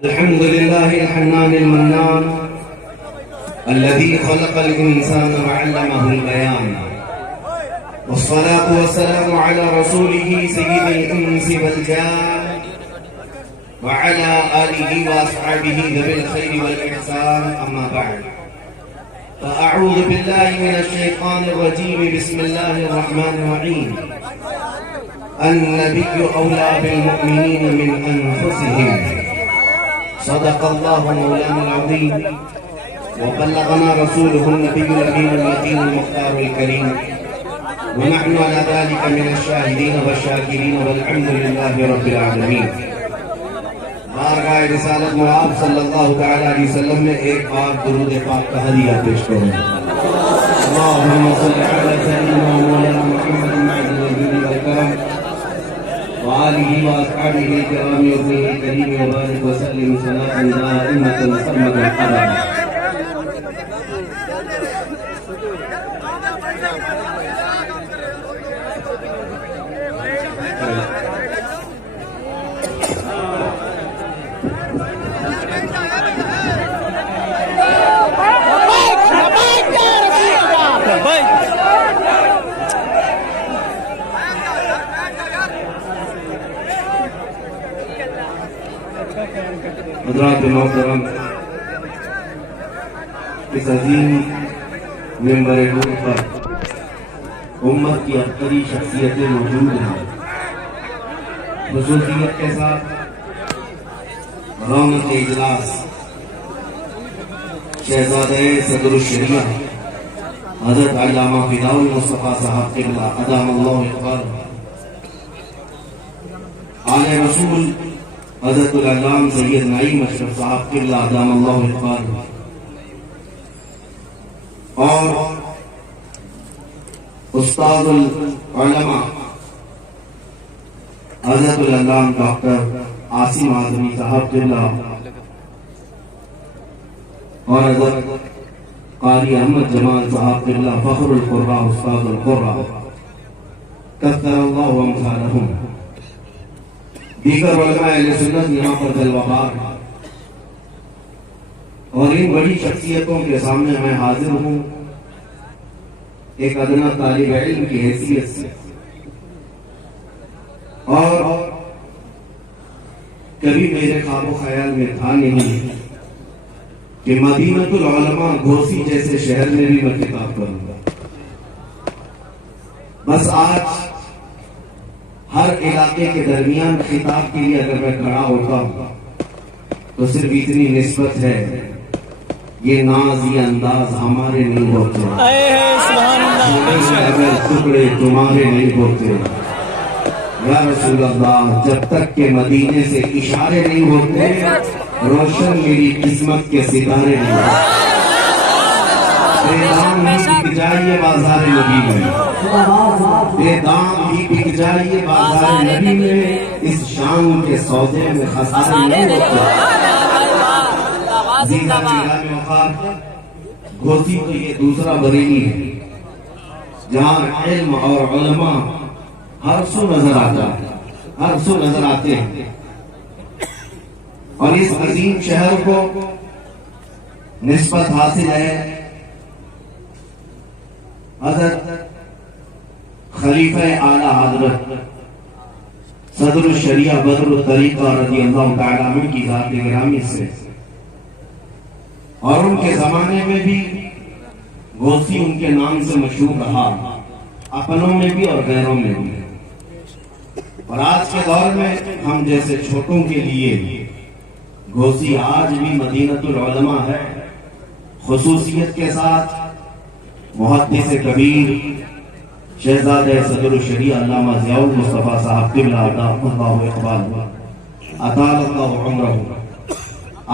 الحمد لله الحنان المنان الذي خلق الإنسان وعلمه البيان، والصلاة والسلام على رسوله سيد الإنس والجان وعلى آله وأصحابه ذوي الخير والإحسان، أما بعد، فأعوذ بالله من الشيطان الرجيم. بسم الله الرحمن الرحيم. النبي أولى بالمؤمنين من أنفسهم، صدق الله مولانا العظيم، وبلغنا رسوله النبي الأمين المتين المختار الكريم، ونحن على ذلك من الشاهدين والشاكرين، والحمد لله رب العالمين. بارگاہ رسالت مواب صلی اللہ تعالی علیہ وسلم میں ایک بار درود پاک کا ہدیہ پیش کریں. اللہم صلی علی سیدنا مولانا محمد المعز والجود والکرم وآلہ وأصحابہ الکرام وصحبہ الکریم وبارک وسلم صلاة دائمة سرمدا ابدا. حضرات محترم، اس عظیم ممبر نور پر امت کی ابتری شخصیتیں موجود ہیں. خصوصیت کے ساتھ رونق اجلاس شہزادہ صدر الشریعہ حضرت علامہ فداء المصطفیٰ صاحب قبلہ ادام اللہ اقبالہ، آل رسول حضرت العلام سید نعیم اشرف صاحب قبلہ ادام اللہ اقبالہ، اور استاد العلماء حضرت العلام ڈاکٹر عاصم اعظمی صاحب قبلہ، اور حضرت قاری احمد جمال صاحب قبلہ فخر القراء استاد القراء کثر اللہ امثالہم. دیگر علماء اہل سنت یہاں پر جلوہ بار، اور ان بڑی شخصیتوں کے سامنے میں حاضر ہوں ایک ادنا طالب علم کی حیثیت سے، اور کبھی میرے خواب و خیال میں تھا نہیں کہ مدینۃ العلماء گھوسی جیسے شہر میں بھی میں خطاب کروں گا. بس آج ہر علاقے کے درمیان خطاب کے لیے اگر میں کھڑا ہوتا ہوں تو صرف اتنی نسبت ہے، یہ ناز یہ انداز ہمارے نہیں ہوتے، اگر ٹکڑے تمہارے نہیں ہوتے. یا رسول اللہ، جب تک کہ مدینے سے اشارے نہیں ہوتے روشن میری قسمت کے ستارے نہیں ہوتے. بے دام بھی بک جائیے بازار نبی میں، بے دام بھی بک جائیے بازار نبی میں، اس شان کے سودے میں خسارے نہیں ہوتے. زیدہ جلال وقار گھوسی تو یہ دوسرا بریلی ہے جہاں علم اور علماء ہر سو نظر آتا ہے، ہر سو نظر آتے ہیں. اور اس عظیم شہر کو نسبت حاصل ہے حضرت خلیفہ اعلیٰ حضرت صدر الشریعہ بدر الطریقہ رضی اللہ تعالیٰ عنہ کی ذات گرامی سے، اور ان کے زمانے میں بھی گھوسی ان کے نام سے مشہور رہا، اپنوں میں بھی اور غیروں میں بھی. اور آج کے دور میں ہم جیسے چھوٹوں کے لیے گھوسی آج بھی مدینۃ العلماء ہے. خصوصیت کے ساتھ محدث کبیر شہزادہ صدر الشریعہ علامہ ضیاء المصطفیٰ صاحب قبلہ ادام اللہ اقبالہ اطال اللہ عمرہ،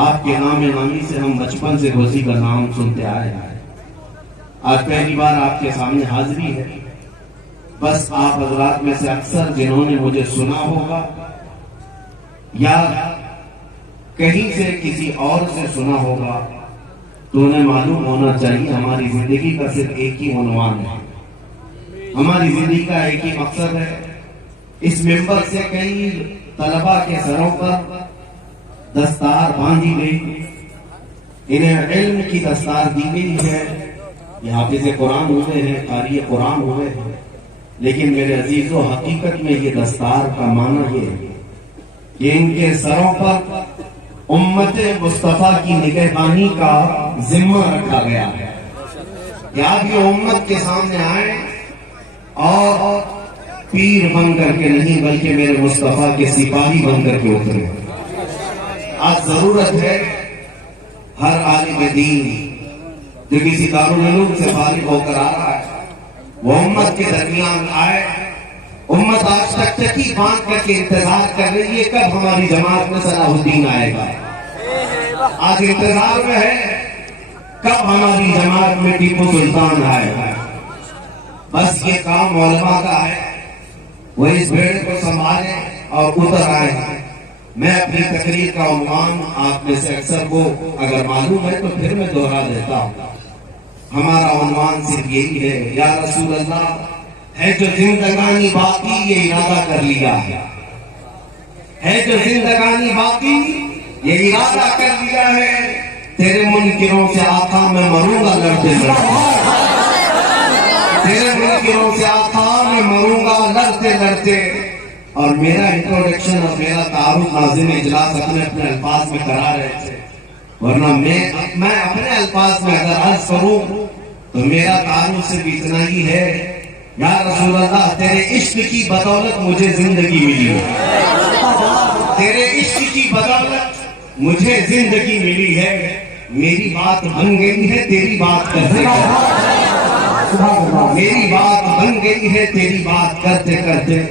آپ کے نام نامی سے ہم بچپن سے گھوسی کا نام سنتے آئے ہیں. آج پہلی بار آپ کے سامنے حاضری ہے. بس آپ حضرات میں سے اکثر جنہوں نے مجھے سنا ہوگا یا کہیں سے کسی اور سے سنا ہوگا تو انہیں معلوم ہونا چاہیے ہماری زندگی کا صرف ایک ہی عنوان ہے، ہماری زندگی کا ایک ہی مقصد ہے. اس ممبر سے کئی طلباء کے سروں پر دستار باندھی گئی، انہیں علم کی دستار دی گئی ہے، یہ حافظ قرآن ہوئے ہیں، قاری قرآن ہوئے ہیں، لیکن میرے عزیزو حقیقت میں یہ دستار کا معنی یہ ہے کہ ان کے سروں پر امت مصطفیٰ کی نگہبانی کا ذمہ رکھا گیا ہے کہ آپ یہ امت کے سامنے آئیں اور پیر بن کر کے نہیں بلکہ میرے مصطفیٰ کے سپاہی بن کر کے اترے۔ آج ضرورت ہے ہر عالم دین جو کسی دارالعلوم سے فارغ ہو کر آ رہا ہے وہ امت کے درمیان آئے۔ امت آج تک چکی باندھ کر کے انتظار کر رہی ہے کب ہماری جماعت میں صلاح الدین آئے گا، آج انتظار میں ہے کب ہماری جماعت میں ٹیپو سلطان آئے گا۔ بس یہ کام علماء کا ہے، وہ اس بھیڑ کو سنبھالیں اور اتر آئے۔ میں اپنی تقریر کا عنوان آپ میں سے اکثر کو اگر معلوم ہے تو پھر میں دوہرا دیتا ہوں۔ ہمارا عنوان صرف یہی ہے، یا رسول اللہ ہے جو زندگانی باقی یہ ارادہ کر لیا ہے جو زندگانی باقی یہ ارادہ کر لیا ہے، تیرے منکروں سے آقا میں مروں گا لڑتے لڑتے، تیرے منکروں سے آقا میں مروں گا لڑتے لڑتے۔ اور میرا انٹروڈکشن اور میرا تعارف ناظم اجلاس اپنے اپنے الفاظ میں کرا رہے تھے، ورنہ میں اپنے الفاظ میں اگر عرض کروں تو میرا تعارف صرف اتنا ہی ہے، یا رسول اللہ تیرے عشق کی بدولت مجھے زندگی ملی ہے، تیرے عشق کی بدولت مجھے زندگی ملی ہے، میری بات بن گئی ہے تیری بات کرتے کرتے، میری بات بن گئی ہے تیری بات کرتے کرتے۔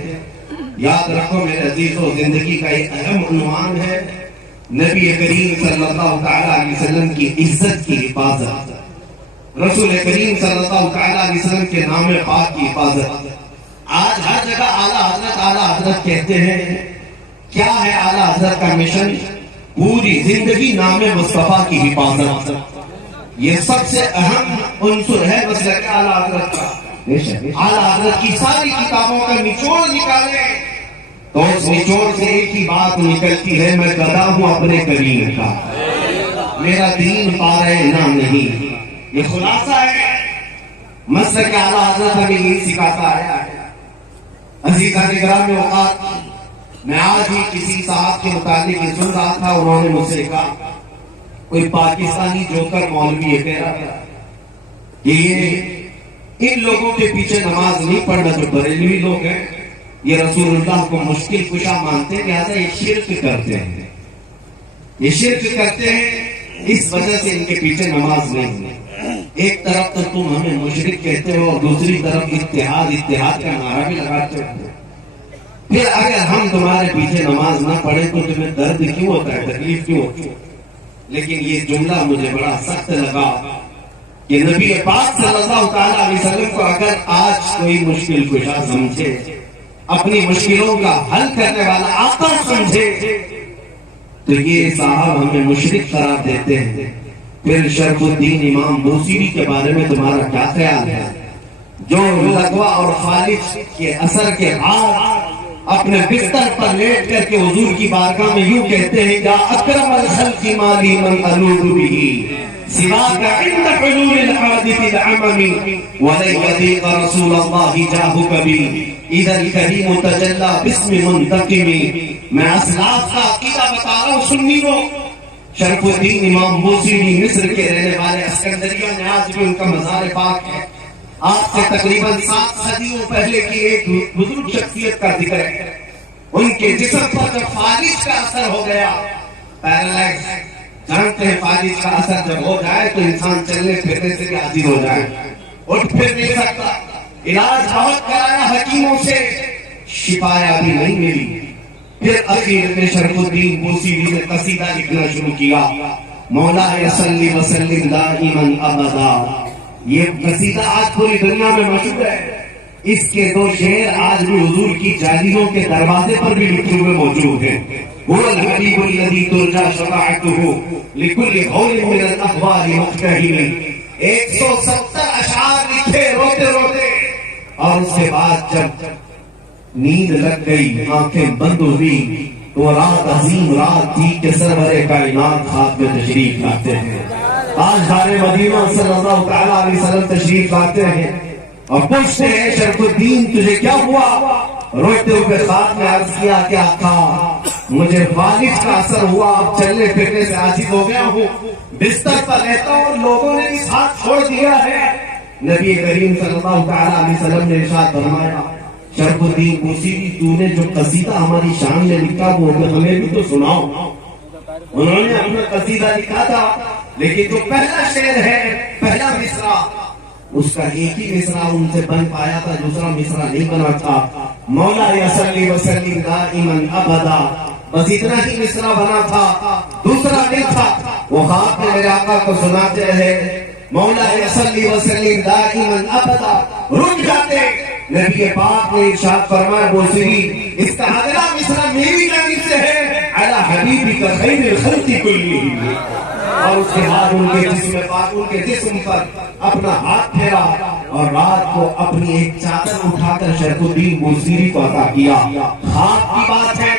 یاد رکھو میرے عزیزو، زندگی کا ایک اہم عنوان ہے نبی کریم صلی اللہ تعالیٰ علیہ وسلم کی عزت کی حفاظت، رسول کریم صلی اللہ تعالیٰ علیہ وسلم کے نام پاک کی حفاظت۔ آج ہر جگہ اعلیٰ حضرت اعلیٰ حضرت کہتے ہیں، کیا ہے اعلیٰ حضرت کا مشن؟ پوری زندگی نام مصطفیٰ کی حفاظت، یہ سب سے اہم عنصر ہے مسلک اعلیٰ حضرت کا۔ اعلیٰ حضرت کی ساری کتابوں کا نچوڑ نکالے تو اس نچوڑ سے ایک ہی بات نکلتی ہے، میں گدا ہوں اپنے کریم کا، میرا دین پارہ انعام نہیں۔ یہ خلاصہ ہے مسلک اعلیٰ حضرت ہمیں یہی سکھاتا آیا ہے۔ عزیزان گرامی اوقات، میں آج ہی کسی صاحب کے متعلق یہ سن رہا تھا، انہوں نے مجھ سے کہا کوئی پاکستانی جوکر مولوی یہ کہہ رہا تھا کہ یہ ان لوگوں کے پیچھے نماز نہیں پڑھنا جو بریلوی لوگ ہیں، یہ رسول اللہ کو مشکل کشا مانتے ہیں، لہذا یہ شرک کرتے ہیں، یہ شرک کرتے ہیں، اس وجہ سے ان کے پیچھے نماز نہیں ہے۔ ایک طرف تو تم ہمیں مشرک کہتے ہو اور دوسری طرف اتحاد کا نعرہ بھی لگاتے ہو، پھر اگر ہم تمہارے پیچھے نماز نہ پڑھیں تو تمہیں درد کیوں ہوتا ہے، تکلیف کیوں ہوتی ہے؟ لیکن یہ جملہ مجھے بڑا سخت لگا کہ نبی پاک صلی اللہ تعالیٰ علیہ وسلم کو اگر آج کوئی مشکل کشا سمجھے، اپنی مشکلوں کا حل کرنے والا آقا سمجھے، تو یہ صاحب ہمیں مشرک قرار دیتے ہیں۔ پھر شرف الدین امام بوصیری کے بارے میں تمہارا کیا خیال ہے، جو لغوہ اور خالص کے اثر کے بعد اپنے بستر پر لیٹ کر کے حضور کی بارگاہ میں یوں کہتے ہیں، یا اکرم الخلق مالی من الوذ به سواك عند حلول الحادث العمم ولن يضيق رسول الله جاهك بي اذا الكريم تجلى باسم منتقم۔ میں اسلاف کا عقیدہ بتا رہا ہوں سنیوں، شرف الدین امام بوصیری مصر کے رہنے والے، اسکندریہ میں آج بھی ان کا مزار پاک ہے۔ آپ سے تقریباً 7 صدیوں پہلے کی ایک بزرگ شخصیت کا ذکر ہے، ان کے جسم پر جب فالج کا اثر ہو گیا، پیرالائز، جانتے ہیں فالج کا اثر جب ہو جائے تو انسان چلنے پھرنے سے بھی عاجز ہو جائے، اٹھ پھر نہیں سکتا، علاج بہت کرایا حکیموں سے، شفایا بھی نہیں ملی۔ پھر اخیر میں شرف الدین بوصیری نے قصیدہ لکھنا شروع کیا، مولا صلی وسلم دائما ابدا۔ یہ قصیدہ آج پوری دنیا میں مشہور ہے، اس کے 2 شعر آج بھی حضور کی جالیوں کے دروازے پر بھی لکھے ہوئے موجود ہیں۔ هو الحبیب الذی ترجى شفاعته لكل هول من الاخبار مقتحم۔ 170 اشعار لکھے روتے روتے، اور اس کے بعد جب نیند لگ گئی، آنکھیں بند ہوئی، وہ رات عظیم رات تھی کہ سرور کائنات خاک میں تشریف لاتے ہیں. تاجدار مدینہ صلی اللہ تعالیٰ علیہ وسلم تشریف لاتے ہیں اور پوچھتے ہیں شرف الدین تجھے کیا ہوا؟ روتے ہوئے خاک میں عرض کیا کہ آقا مجھے والد کا اثر ہوا، اب چلنے پھرنے سے عاجز ہو گیا ہوں، بستر پر رہتا ہوں، لوگوں نے بھی ساتھ چھوڑ دیا ہے. نبی کریم صلی اللہ تعالیٰ علیہ وسلم نے ارشاد فرمایا شرف الدین بوسیری تو نے جو قصیدہ ہماری شان میں لکھا وہ ہمیں بھی تو سناؤ. انہوں نے اپنا قصیدہ لکھا تھا لیکن جو پہلا شعر ہے پہلا مصرع اس کا ایک ہی مصرع ان سے بن پایا تھا، دوسرا مصرع نہیں بنا تھا. مولا صلی وسلم دائما ابدا بس اتنا ہی مصرع بنا تھا، دوسرا نہیں تھا. وہ خواب میں میرے آقا کو سناتے رہے مولا صلی وسلم دائما ابدا، رک جاتے. نبی پاک نے ارشاد فرمایا بوسیری اس کا اگلا مصرع میری جانب سے ہے علی حبیبک خیر الخلق کلہم. اور اس کے بعد ان کے جسم پاک ان کے جسم پر اپنا ہاتھ پھیرا اور رات کو اپنی ایک چادر اٹھا کر شرف الدین بوسیری کو عطا کیا. خواب کی بات ہے،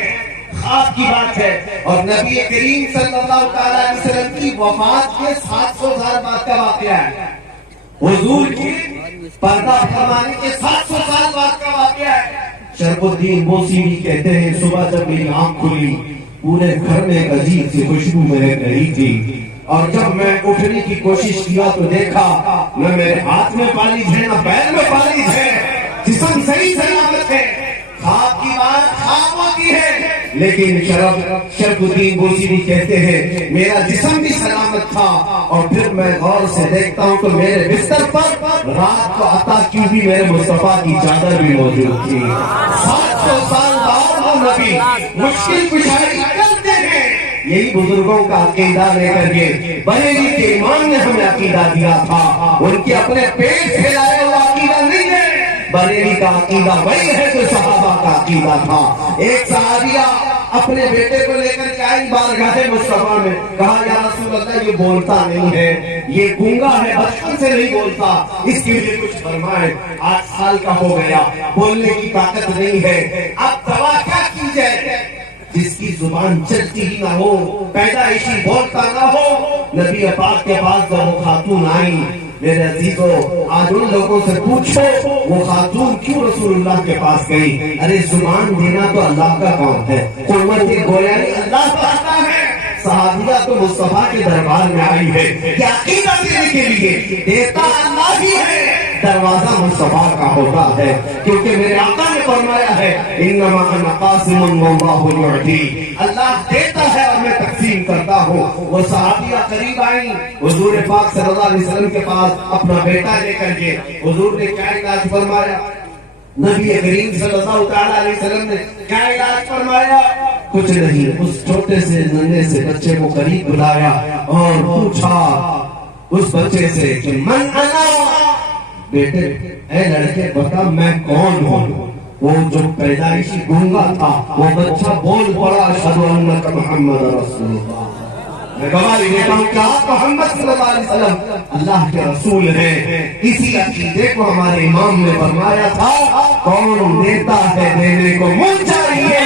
خواب کی بات ہے. اور نبی کریم صلی اللہ تعالیٰ علیہ وسلم کی وفات کے 700 سال بعد کا واقعہ ہے. حضور کی پردہ فرمانے کے 700 سال بعد کا واقعہ ہے. شرف الدین بوسیری کہتے ہیں صبح جب میری آنکھ کھلی پورے گھر میں ایک عجیب سی خوشبو مہک رہی تھی اور جب میں اٹھنے کی کوشش کیا تو دیکھا نہ میرے ہاتھ میں پالش ہے نہ پیر میں پالش ہے، جسم صحیح سلامت ہے. خواب کی بات خواب ہوتی ہے لیکن شرف الدین بوسیری کہتے ہیں میرا جسم بھی سلامت تھا اور پھر میں غور سے دیکھتا ہوں تو میرے بستر پر رات کو عطا کی بھی میرے مصطفیٰ کی چادر بھی موجود تھی. 700 سال بعد وہ نبی مشکل کشائی کرتے ہیں. یہی بزرگوں کا عقیدہ لے کر یہ بریلی کے امام نے ہمیں عقیدہ دیا تھا، ان کے اپنے پیٹ پھیلائے ہوا عقیدہ نہیں ہے. بریلی کا عقیدہ وہی ہے جو صحابہ کا عقیدہ تھا. ایک صحابیہ اپنے بیٹے کو لے کر کے آئی بارگاہ مصطفیٰ میں، کہا یا رسول اللہ یہ بولتا نہیں ہے، یہ گونگا ہے، بچپن سے نہیں بولتا، اس کے لیے کچھ فرمائے. 8 سال کا ہو گیا، بولنے کی طاقت نہیں ہے، اب دوا کیا کی جائے؟ جس کی زبان چلتی ہی نہ ہو، پیدائشی بولتا نہ ہو. نبی پاک کے پاس جب وہ خاتون آئی میرے عزیزو آج ان لوگوں سے پوچھو وہ خاتون کیوں رسول اللہ کے پاس گئی؟ ارے زبان دینا تو اللہ کا کام ہے، قوت گویائی اللہ پاتا ہے. صحابیہ تو مصطفیٰ کے دربار میں آئی ہے کہ عقیدہ دینے کے لیے دیتا اللہ ہی ہے، دروازہ مصطفیٰ کا ہوتا ہے کیونکہ میرے آقا نے فرمایا ہے انما انا قاسم واللہ یعطی، اللہ دیتا ہے اور میں تقسیم کرتا ہوں. وہ صحابیہ قریب آئی حضور پاک صلی اللہ علیہ وسلم کے پاس اپنا بیٹا لے کر کے. حضور نے کیا علاج فرمایا؟ نبی کریم صلی اللہ تعالیٰ علیہ وسلم نے کیا علاج فرمایا؟ کچھ نہیں. اس چھوٹے سے ننھے سے بچے کو قریب بلایا اور پوچھا اس بچے سے کہ من انا، بیٹے اے لڑکے بتا میں کون ہوں. وہ جو پیدائشی گونگا تھا وہ بچہ بول پڑا اشہد انک محمد رسول اللہ، میں گواہ دیتا ہوں کہ آپ محمد صلی اللہ علیہ وسلم اللہ کے رسول ہیں. اسی عقیدے کو ہمارے امام نے فرمایا تھا کون دیتا ہے دینے کو منہ چاہیے،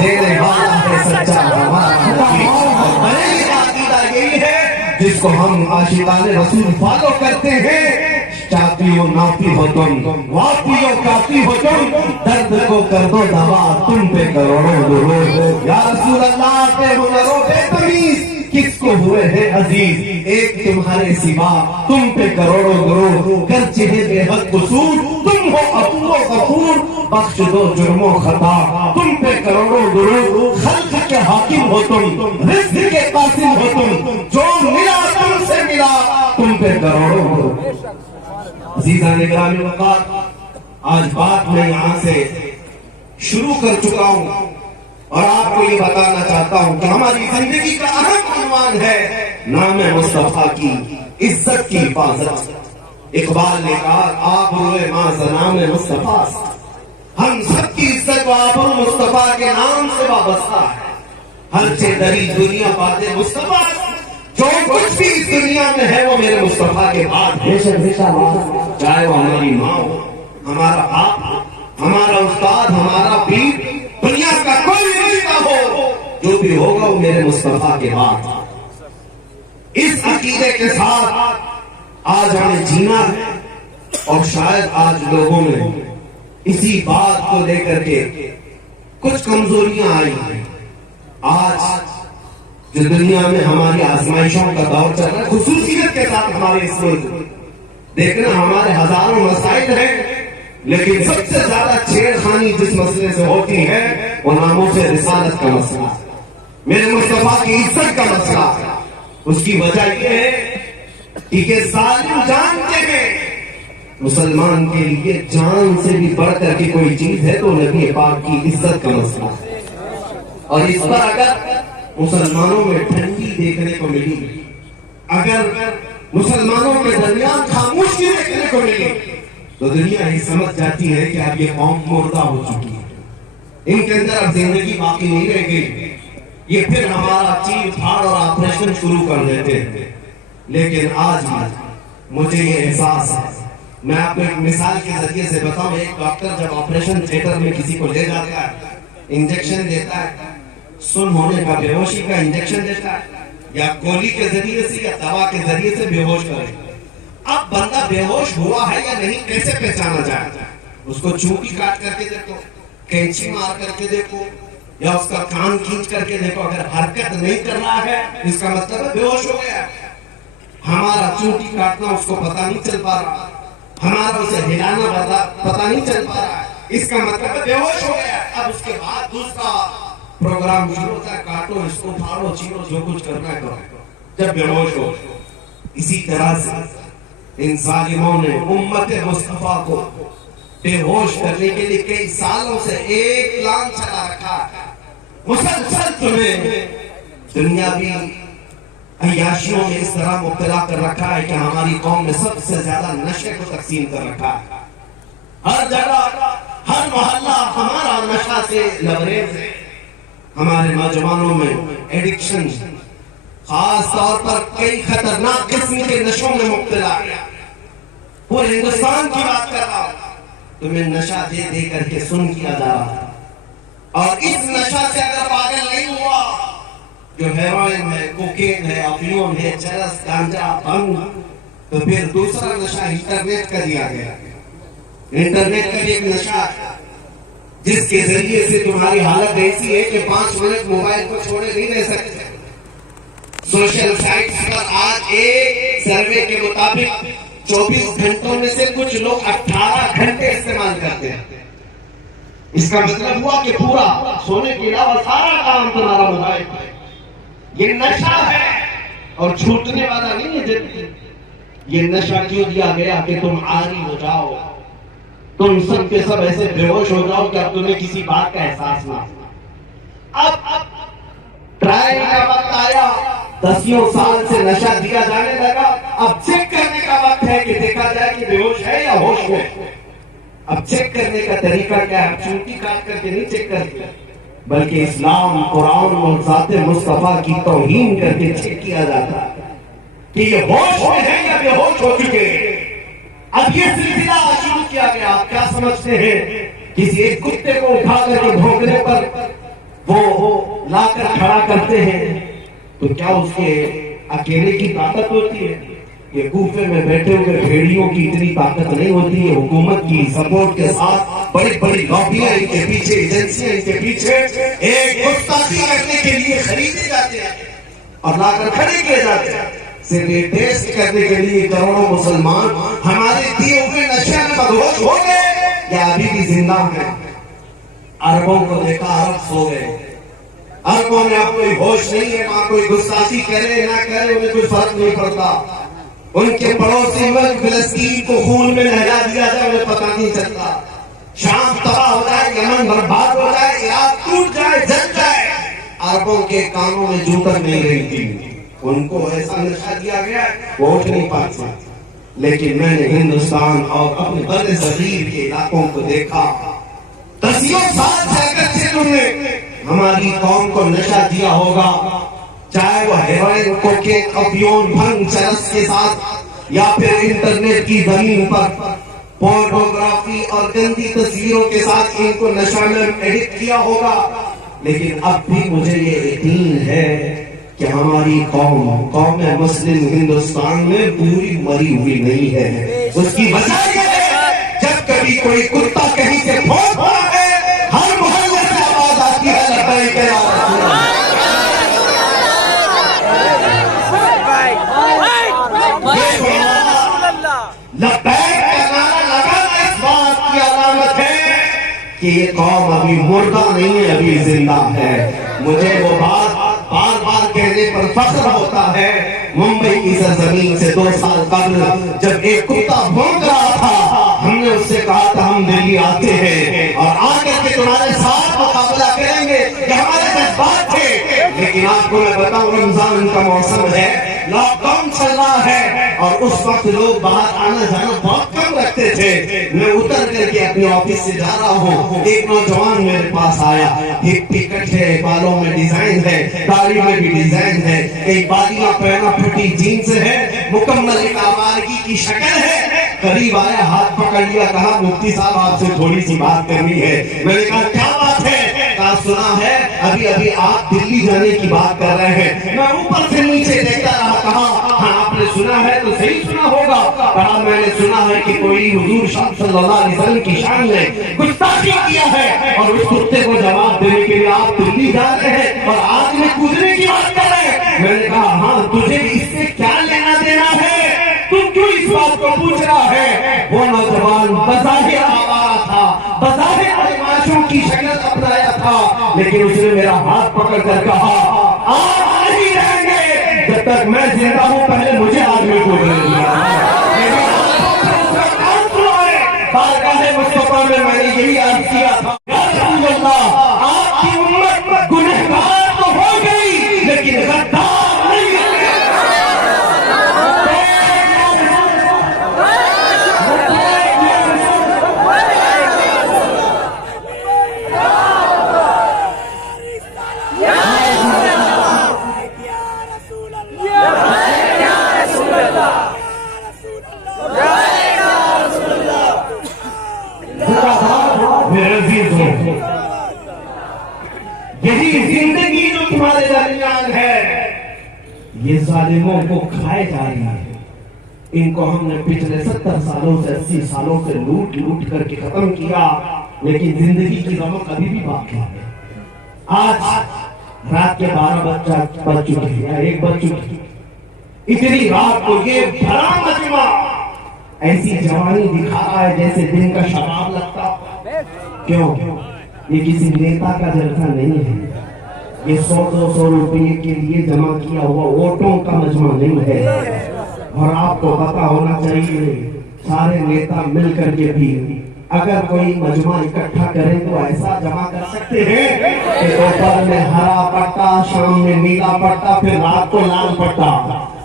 دینے والا ہے سچا ہمارا نبی. اور بریلی کا عقیدہ یہی ہے جس کو ہم عاشقان رسول فالو کرتے ہیں. چاہتی ہو ناپی ہو تم، واپی ہو کافی ہو تم، درد کو کر دو دوا تم پہ کروڑوں درود. یا رسول اللہ کے ہنروں بے تمیز کس کو ہوئے ہیں عزیز، ایک تمہارے سوا تم پہ کروڑوں درود. گرچہ بے حد قصور تم ہو عفو و غفور، بخش دو جرم و خطا تم پہ کروڑوں درود. خلق کے حاکم ہو تم، رزق کے قاسم ہو تم، جو ملا تم سے ملا تم پہ کروڑوں درود. عزیزان گرامی وقار، آج بات میں یہاں سے شروع کر چکا ہوں اور آپ کو یہ بتانا چاہتا ہوں کہ ہماری زندگی کا اہم عنوان ہے نام مصطفیٰ کی عزت کی حفاظت. اقبال نے کہا آپ روئے ماں نام مصطفیٰ، ہم سب کی عزت و آبرو مصطفیٰ کے نام سے وابستہ ہے. ہر چیدری دنیا باتیں مصطفیٰ، جو کچھ بھی اس دنیا میں ہے وہ میرے مصطفیٰ کے بعد ہے. چاہے وہ ہماری ماں ہو، ہمارا باپ، ہمارا استاد، ہمارا پیر، دنیا کا کوئی رشتہ ہو، جو بھی ہوگا وہ میرے مصطفیٰ کے بعد. اس عقیدے کے ساتھ آج ہمیں جینا ہے. اور شاید آج لوگوں میں اسی بات کو لے کر کے کچھ کمزوریاں آئی ہیں. آج جو دنیا میں ہماری آزمائشوں کا دور چل رہا ہے، خصوصیت کے ساتھ ہمارے اس ملک دیکھنا ہمارے ہزاروں مسائل ہیں، لیکن سب سے زیادہ چھیڑ خانی جس مسئلے سے ہوتی ہے وہ ناموس رسالت کا مسئلہ، میرے مصطفیٰ کی عزت کا مسئلہ ہے. اس کی وجہ یہ ہے کہ ظالم جانتے ہیں مسلمان کے لیے جان سے بھی بڑھ کر کے کوئی چیز ہے تو نبی پاک کی عزت کا مسئلہ ہے. اور اس پر اگر مسلمانوں میں ٹھنڈی دیکھنے کو ملی، اگر مسلمانوں کے درمیان خاموشی دیکھنے کو ملی، تو دنیا ہی سمجھ جاتی ہے کہ اب یہ قوم مردہ ہو چکی ہے، ان کے اندر اب زندگی باقی نہیں رہ گئی. یہ پھر ہمارا چیر پھاڑ اور آپریشن شروع کر دیتے ہیں. لیکن آج مجھے یہ احساس ہے، میں آپ کو ایک مثال کے ذریعے سے بتاؤں. ایک ڈاکٹر جب آپریشن تھیٹر میں کسی کو لے جاتا ہے، انجیکشن دیتا ہے، سن ہونے کا بے ہوشی کا انجیکشن دیتا ہے، یا گولی کے ذریعے سے یا دوا کے ذریعے سے بے ہوش کرے. اب بندہ بے ہوش ہوا ہے یا نہیں کیسے پہچانا جائے؟ اس کو چونٹی کاٹ کر کے دیکھو، کینچی مار کر کے دیکھو، یا اس کا کان کھینچ کر کے دیکھو. اگر حرکت نہیں کر رہا ہے اس کا مطلب ہے بے ہوش ہو گیا. ہمارا چونٹی کاٹنا اس کو پتہ نہیں چل پا رہا، ہمارا اسے ہلانا پتہ نہیں چل پا رہا ہے، اس کا مطلب ہے بے ہوش ہو گیا. اب اس کے بعد دوسرا پروگرام شروع ہوتا ہے، کاٹو اس کو، پھاڑو چیرو، جو کچھ کرنا ہے کرو جب بے ہوش ہو. اسی طرح سے ان ظالموں نے امت مصطفیٰ کو بے ہوش کرنے کے لیے کئی سالوں سے ایک پلان چلا رکھا ہے. مسلسل تمہیں دنیاوی عیاشیوں میں اس طرح مبتلا کر رکھا ہے کہ ہماری قوم میں سب سے زیادہ نشے کو تقسیم کر رکھا ہے. ہر جگہ ہر محلہ ہمارا نشہ سے لبریز ہے. ہمارے نوجوانوں میں ایڈکشن، خاص طور پر کئی خطرناک قسم کے نشوں میں مبتلا ہے. پورے ہندوستان کی بات کر رہا ہوں، تمہیں نشہ دے دے کر کے سن کیا جا رہا ہے. اور اس نشہ سے اگر پاگل نہیں ہوا، جو ہیروئن ہے، کوکین ہے، افیون ہے، چرس، گانجا، بھنگ، تو پھر دوسرا نشہ انٹرنیٹ کا دیا گیا. انٹرنیٹ کا بھی ایک نشہ ہے جس کے ذریعے سے تمہاری حالت ایسی ہے کہ 5 منٹ موبائل کو چھوڑے نہیں رہ سکتے. سوشل سائٹس پر آج ایک سروے کے مطابق 24 گھنٹوں میں سے کچھ لوگ 18 گھنٹے استعمال کرتے ہیں. اس کا مطلب ہوا کہ پورا سونے کے علاوہ سارا کام تمہارا موبائل ہے. یہ نشہ ہے اور چھوٹنے والا نہیں ہے. جب یہ نشہ کیوں دیا گیا کہ تم عاری ہو جاؤ، تم سب کے سب ایسے بے ہوش ہو جاؤ کہ اب تمہیں کسی بات کا احساس نہ. اب ٹرائل کا وقت آیا، 10 سال سے نشہ دیا جانے لگا. اب چیک کرنے کا وقت ہے کہ دیکھا جائے کہ بے ہوش ہے یا ہوش ہے. اب چیک کرنے کا طریقہ کیا ہے؟ چونٹی کاٹ کر کے نہیں چیک کرتے، بلکہ اسلام، قرآن اور ذات مصطفیٰ کی توہین کر کے چیک کیا جاتا ہے کہ یہ ہوش میں ہے یا بے ہوش ہو چکے. اب یہ سلسلہ شروع کیا گیا. آپ کیا سمجھتے ہیں؟ کسی ایک کتے کو اٹھا کر کے بھونکنے پر وہ لا کر کھڑا کرتے ہیں تو کیا اس کے اکیلے کی طاقت ہوتی ہے؟ یہ کوفے میں بیٹھے ہوئے بھیڑیوں کی اتنی طاقت نہیں ہوتی ہے. حکومت کی سپورٹ کے ساتھ بڑی بڑی لابیاں ان کے پیچھے، ایجنسیاں ان کے پیچھے ایک گستاخی کرنے کے لیے خریدے جاتے ہیں اور لا کر کھڑے کیے جاتے ہیں. صرف یہ ٹیسٹ کرنے کے لیے کروڑوں مسلمان ہمارے دیے ہوئے نشے میں مدہوش ہو گئے یا ابھی بھی زندہ ہیں. عربوں کو دیکھا، عرب سو گئے. عربوں میں اب کوئی ہوش نہیں ہے. وہاں کوئی گستاخی کرے نہ کرے انہیں کوئی فرق نہیں پڑتا. ان کے پڑوسی ملک فلسطین کو خون میں نہلا دیا جائے انہیں پتہ نہیں چلتا. شام تباہ ہو جائے، یمن برباد ہو جائے، عراق ٹوٹ جائے، جل جائے، عربوں کے کانوں میں جوں تک نہیں رہی تھی. ان کو ایسا نشہ دیا گیا وہ اٹھ نہیں پاتے. لیکن میں نے ہندوستان اور اپنے بر صغیر کے علاقوں کو دیکھا. 10 سال سے اگرچہ تم نے ہماری قوم کو نشہ دیا ہوگا، چاہے وہ ہیروئن، کوکین، افیون، بھنگ، چرس کے ساتھ یا پھر انٹرنیٹ کی زمین پر پورنوگرافی اور گندی تصویروں کے ساتھ ان کو نشہ میں ایڈکٹ کیا ہوگا، لیکن اب بھی مجھے یہ یقین ہے کہ ہماری قوم مسلم ہندوستان میں پوری مری ہوئی نہیں ہے. اس کی وجہ یہ ہے جب کبھی کوئی کتا کہیں سے بھونکتا ہے ہر محلے سے آواز آتی ہے لبیک یا رسول اللہ. لبیک کا نعرہ لگانا اس بات کی علامت ہے کہ یہ قوم ابھی مردہ نہیں ہے، ابھی زندہ ہے. مجھے وہ بات بار بار کہنے پر فخر ہوتا ہے. ممبئی کی سرزمین سے 2 سال قبل جب ایک کتا بھونک رہا تھا، ہم نے اس سے کہا تھا ہم دلی آتے ہیں اور آ کر کے تمہارے ساتھ مقابلہ کریں گے. یہ ہمارے جذبات تھے. لیکن آپ کو میں بتاؤں رمضان کا موسم ہے، لاک ڈاؤن چل رہا ہے اور اس وقت لوگ باہر آنا جانا بہت کم رکھتے تھے. میں اتر کر کے اپنے آفس سے جا رہا ہوں، ایک نوجوان میرے پاس آیا. ایک ٹکٹ ہے، بالوں میں ڈیزائن ہے، داڑھی میں بھی ڈیزائن ہے، ایک بالیاں پہنا پھٹی جینس ہے، مکمل ایک آوارگی کی شکل ہے. قریب آیا، ہاتھ پکڑ لیا، کہا مفتی صاحب آپ سے تھوڑی سی بات کرنی ہے. میں نے کہا کیا بات ہے؟ کہا سنا ہے ابھی آپ دلی جانے کی بات کر رہے ہیں. میں اوپر سے نیچے دیکھتا رہا. کہا ہاں آپ نے سنا ہے تو صحیح سنا ہوگا. کہا میں نے سنا ہے کہ کوئی حضور صلی اللہ علیہ وسلم کی شان میں گستاخی کیا ہے اور اس کتے کو جواب دینے کے لیے آپ دلی جا رہے ہیں اور آگ میں کودنے کی بات کر رہے ہیں. میں نے کہا ہاں تجھے اس سے کیا لینا دینا ہے، تم کیوں اس بات کو پوچھ رہا ہے؟ وہ نوجوان بظاہر آوارہ تھا، بظاہر بدماشوں کی شکل اپنایا تھا، لیکن اس نے میرا ہاتھ پکڑ کر کہا آپ نہیں رہیں گے جب تک میں زندہ ہوں، پہلے مجھے آگ میں کودنے دیا. بارگاہ مصطفیٰ میں میں نے یہی عرض کیا تھا، یا رسول اللہ آپ کی امت گنہگار تو ہو گئی لیکن غدار نہیں. یہی زندگی جو تمہارے درمیان ہے یہ ظالموں کو کھائے جا رہی ہے. ان کو ہم نے پچھلے 70 سالوں سے 80 سالوں سے لوٹ کر کے ختم کیا، لیکن زندگی کی رونق ابھی بھی باقی ہے. آج رات کے 12 بج چکے ہیں، 1 بج چکے. اتنی رات کو یہ بھرا مجمع ایسی جوانی دکھا رہا ہے جیسے دن کا شراب لگتا. کیوں؟ یہ کسی نیتا کا جلسہ نہیں ہے، یہ 100-200 روپے کے لیے جمع کیا ہوا ووٹوں کا مجمع نہیں ہے. اور آپ کو پتا ہونا چاہیے سارے نیتا مل کر کے بھی اگر کوئی مجمع اکٹھا کریں تو ایسا جمع کر سکتے ہیں کہ دوپہر میں ہرا پٹا، شام میں نیلا پٹا، پھر رات کو لال پٹا،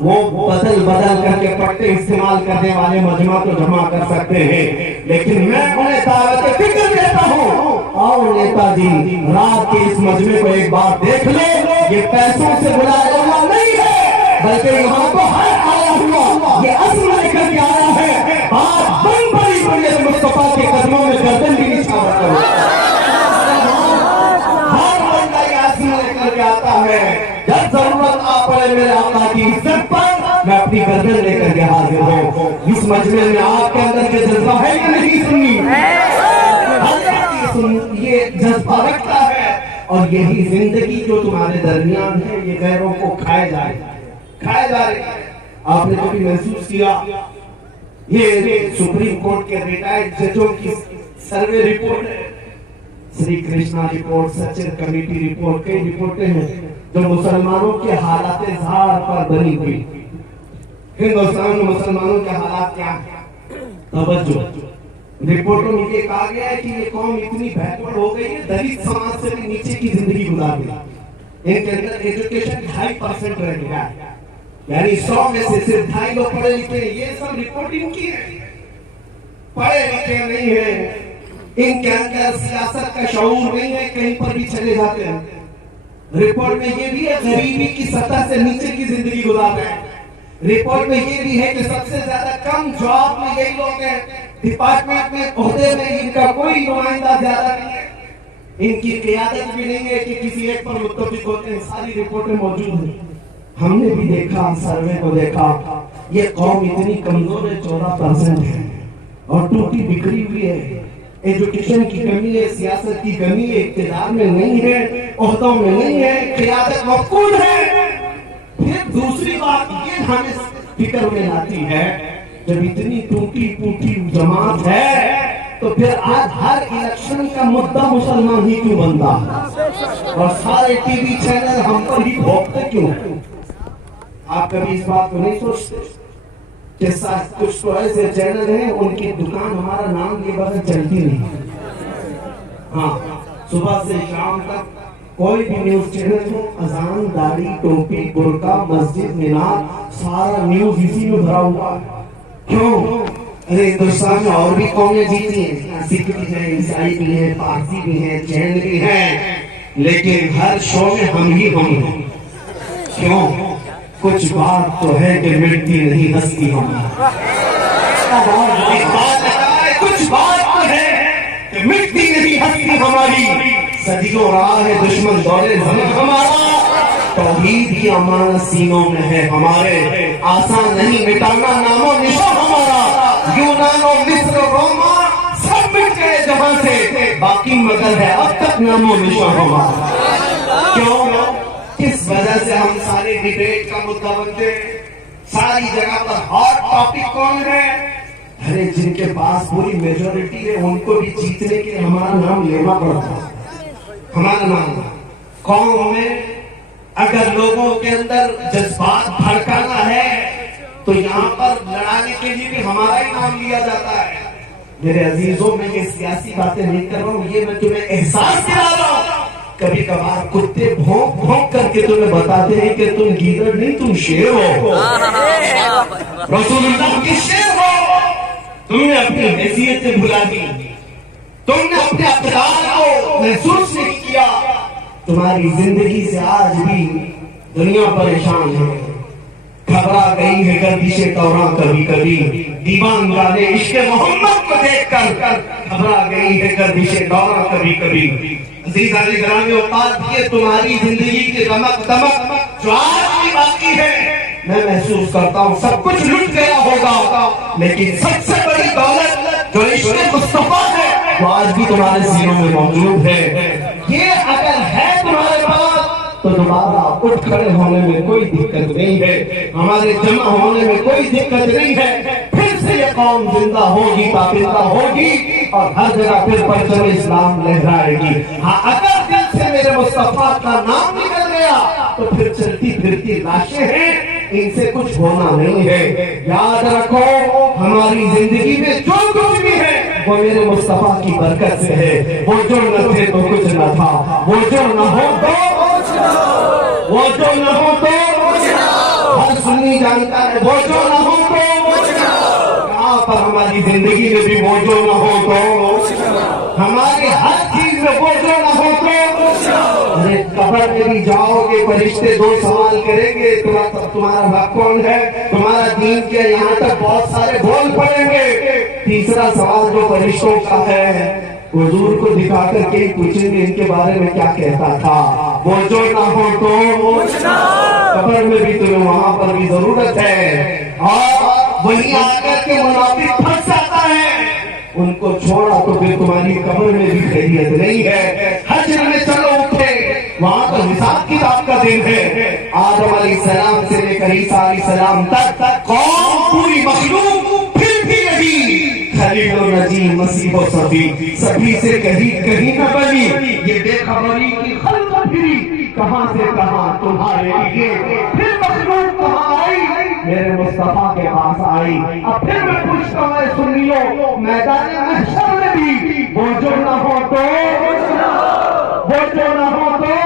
وہ بدل کر کے پٹے استعمال کرنے والے مجمع تو جمع کر سکتے ہیں. لیکن میں انہیں دعوت فکر دیتا ہوں، اور نیتا جی رات کے اس مجمع کو ایک بار دیکھ لیں. یہ پیسوں سے بلایا ہوا نہیں ہے بلکہ یہاں کو ہر آیا ہوا یہ عزم لے کر کے آیا ہے. بات بن بڑی بڑی مصطفیٰ کے قدموں میں گردن بھی نچھاور کرو. ہر بندہ یہ عزم لے کر کے آتا ہے جب ضرورت آ پڑے میرے آقا کی عزت پر میں اپنی گردن لے کر کے حاضر ہوں. اس مجمع میں آپ کے اندر کے جذبہ ہے کہ نہیں سنی؟ یہ جذبہ رکھتا ہے. اور یہی زندگی جو تمہارے درمیان ہے یہ غیروں کو کھائے جا رہے. آپ نے کبھی محسوس کیا یہ سپریم کورٹ کے ریٹائرڈ ججوں کی سروے رپورٹ ہے، Sri Krishna report, Sachin committee report, کئی رپورٹیں ہیں جو مسلمانوں کے حالات ظاہر پر بنی ہوئی. ہندوستان میں مسلمانوں کے حالات کیا ہیں؟ توجہ. رپورٹوں میں یہ کہا گیا ہے کہ یہ قوم اتنی بیکورڈ ہو گئی ہے، دلت سماج سے بھی نیچے کی زندگی گزار رہی ہے. ان کے اندر ایجوکیشن 2.5% رہ گیا ہے، یعنی 100 میں سے صرف 2.5 لوگ پڑھے لکھے ہیں. یہ سب رپورٹنگ کی ہے. پڑھے لکھے نہیں ہیں، ان کے اندر سیاست کا شعور نہیں ہے، کہیں پر بھی چلے جاتے ہیں. رپورٹ میں یہ بھی ہے غریبی کی سطح سے نیچے کی زندگی گزار رہے ہیں. رپورٹ میں یہ بھی ہے کہ سب سے زیادہ کم جاب میں یہی لوگ ہیں، ڈپارٹمنٹ میں عہدے میں ان کا کوئی نمائندہ زیادہ نہیں ہے. ان کی قیادت بھی نہیں ہے کہ کسی ایک پر متفق ہوتے ہیں، ساری رپورٹیں موجود ہیں. ہم نے بھی دیکھا، سروے کو دیکھا، یہ قوم اتنی کمزور ہے، 14% ہے اور ٹوٹی بکھری ہوئی ہے. ایجوکیشن کی کمی ہے، سیاست کی کمی ہے، اقتدار میں نہیں ہے، عہدوں میں نہیں ہے، قیادت مفقود ہے. پھر دوسری بات یہ ہمیں فکر میں آتی ہے، جب اتنی ٹوٹی پوٹی جماعت ہے تو پھر آج ہر الیکشن کا مدعا مسلمان ہی کیوں بنتا ہے اور سارے ٹی وی چینل ہم پر ہی بھوکتے کیوں؟ آپ کبھی اس بات کو نہیں سوچتے کہ کچھ تو ایسے چینل ہیں ان کی دکان ہمارا نام لیے بغیر چلتی نہیں. ہاں، صبح سے شام تک کوئی بھی نیوز چینل ہو، اذان، داڑھی، ٹوپی، برقع، مسجد، مینار، سارا نیوز اسی میں بھرا ہوا ہے. کیوں؟ ارے ہندوستان میں اور بھی قومیں جیتی ہیں، سکھ بھی ہیں، عیسائی بھی ہیں، پارسی بھی ہیں، جین بھی ہیں، لیکن ہر شو میں ہم ہی ہم ہیں. کیوں؟ کچھ بات تو ہے کہ مٹتی نہیں ہستی ہماری. کچھ بات تو ہے کہ مٹتی نہیں ہستی ہماری. صدیوں رہا ہے دشمن دورے زمین ہمارا، توحید کی امانت سینوں میں ہے ہمارے. آسان نہیں مٹانا نام و نشان ہمارا. یونان و مصر و روما سب مٹ گئے جہاں سے، باقی مگر ہے اب تک نام و نشان ہمارا. کیوں؟ کس وجہ سے ہم سارے ڈیبیٹ کا مدعا بنتے ہیں؟ ساری جگہ پر ہاٹ ٹاپک کون ہے؟ ارے جن کے پاس پوری میجورٹی ہے ان کو بھی جیتنے کے ہمارا نام لینا پڑتا ہے. ہمارا نام قوم میں اگر لوگوں کے اندر جذبات بھڑکانا ہے تو یہاں پر لڑانے کے لیے بھی ہمارا ہی نام لیا جاتا ہے. میرے عزیزوں، میں یہ سیاسی باتیں نہیں کر رہا ہوں، یہ میں تمہیں احساس دلا رہا ہوں. کبھی کبھار کتے بھونک بھونک کر کے تمہیں بتاتے ہیں کہ تم گیدڑ نہیں، تم شیر ہو. رسول اللہ کی شیر ہو. تم نے اپنی حیثیت سے بھلا دی، تم نے اپنے اقدار کو محسوس نہیں کیا. تمہاری زندگی سے آج بھی دنیا پریشان ہے. گھبرا گئی ہے گردش توراں کبھی کبھی، دیوان والے عشق محمد کو دیکھ کر گھبرا گئی ہے گردش توراں کبھی کبھی. عزیزان گرامی اوقات، یہ تمہاری زندگی کی رمق دمق جو آج بھی باقی ہے، میں محسوس کرتا ہوں سب کچھ لٹ گیا ہوگا، لیکن سب سے بڑی دولت جو عشق مصطفیٰ ہے وہ آج بھی تمہارے سینوں میں موجود ہے. یہ اگر ہے تمہارے پاس تو دوبارہ اٹھ کھڑے ہونے میں کوئی دقت نہیں ہے، ہمارے جمع ہونے میں کوئی دقت نہیں ہے. پھر سے یہ قوم زندہ ہوگی، پابندہ ہوگی اور ہر جگہ پھر پرچم اسلام لہرائے گی. ہاں، اگر دل سے میرے مصطفیٰ کا نام نکل گیا تو پھر چلتی پھرتی لاشیں ہیں، ان سے کچھ ہونا نہیں ہے. یاد رکھو، ہماری زندگی میں جو کچھ بھی ہے وہ میرے مصطفیٰ کی برکت سے ہے. وہ جو نہ تھے تو کچھ نہ تھا، وہ جو نہ ہو تو وہ جو نہ ہو تو ہر سنی جانتا ہے، وہ جو نہ ہو تو یہاں پر ہماری زندگی میں بھی وہ جو نہ ہو تو ہمارے ہر چیز میں وہ جو نہ ہو تو قبر میں بھی جاؤ گے، فرشتے دو سوال کریں گے، تمہارا رب کون ہے، تمہارا دین کیا. یہاں تک بہت سارے بول پڑیں گے. تیسرا سوال جو فرشتوں کا ہے، حضور کو دکھا کر کے پوچھیں گے ان کے بارے میں کیا کہتا تھا. وہ جو نہ ہو تو قبر میں بھی تمہیں وہاں پر بھی ضرورت ہے. اور وہیں آ کر کے منافق پھنس جاتا ہے. ان کو چھوڑا تو پھر تمہاری قبر میں بھی خیریت نہیں ہے. حشر میں چلو اٹھے، وہاں تو حساب کتاب کا دن ہے. آدم علیہ السلام سے لے کر عیسیٰ علیہ السلام تک قوم پوری مخلوق پھر بھی نہیں. خلیل و نجیم مسیح و صفی سبھی سے کہیں نہ بنی. یہ بے خبری کی خلق پھری کہاں سے کہاں تمہارے لیے. پھر مخلوق کہاں آئی؟ میرے مصطفیٰ کے پاس آئی. اب پھر میں پوچھتا ہوں اے سنیو، میدان محشر میں بھی وہ جو نہ ہو تو وہ جو نہ ہو تو.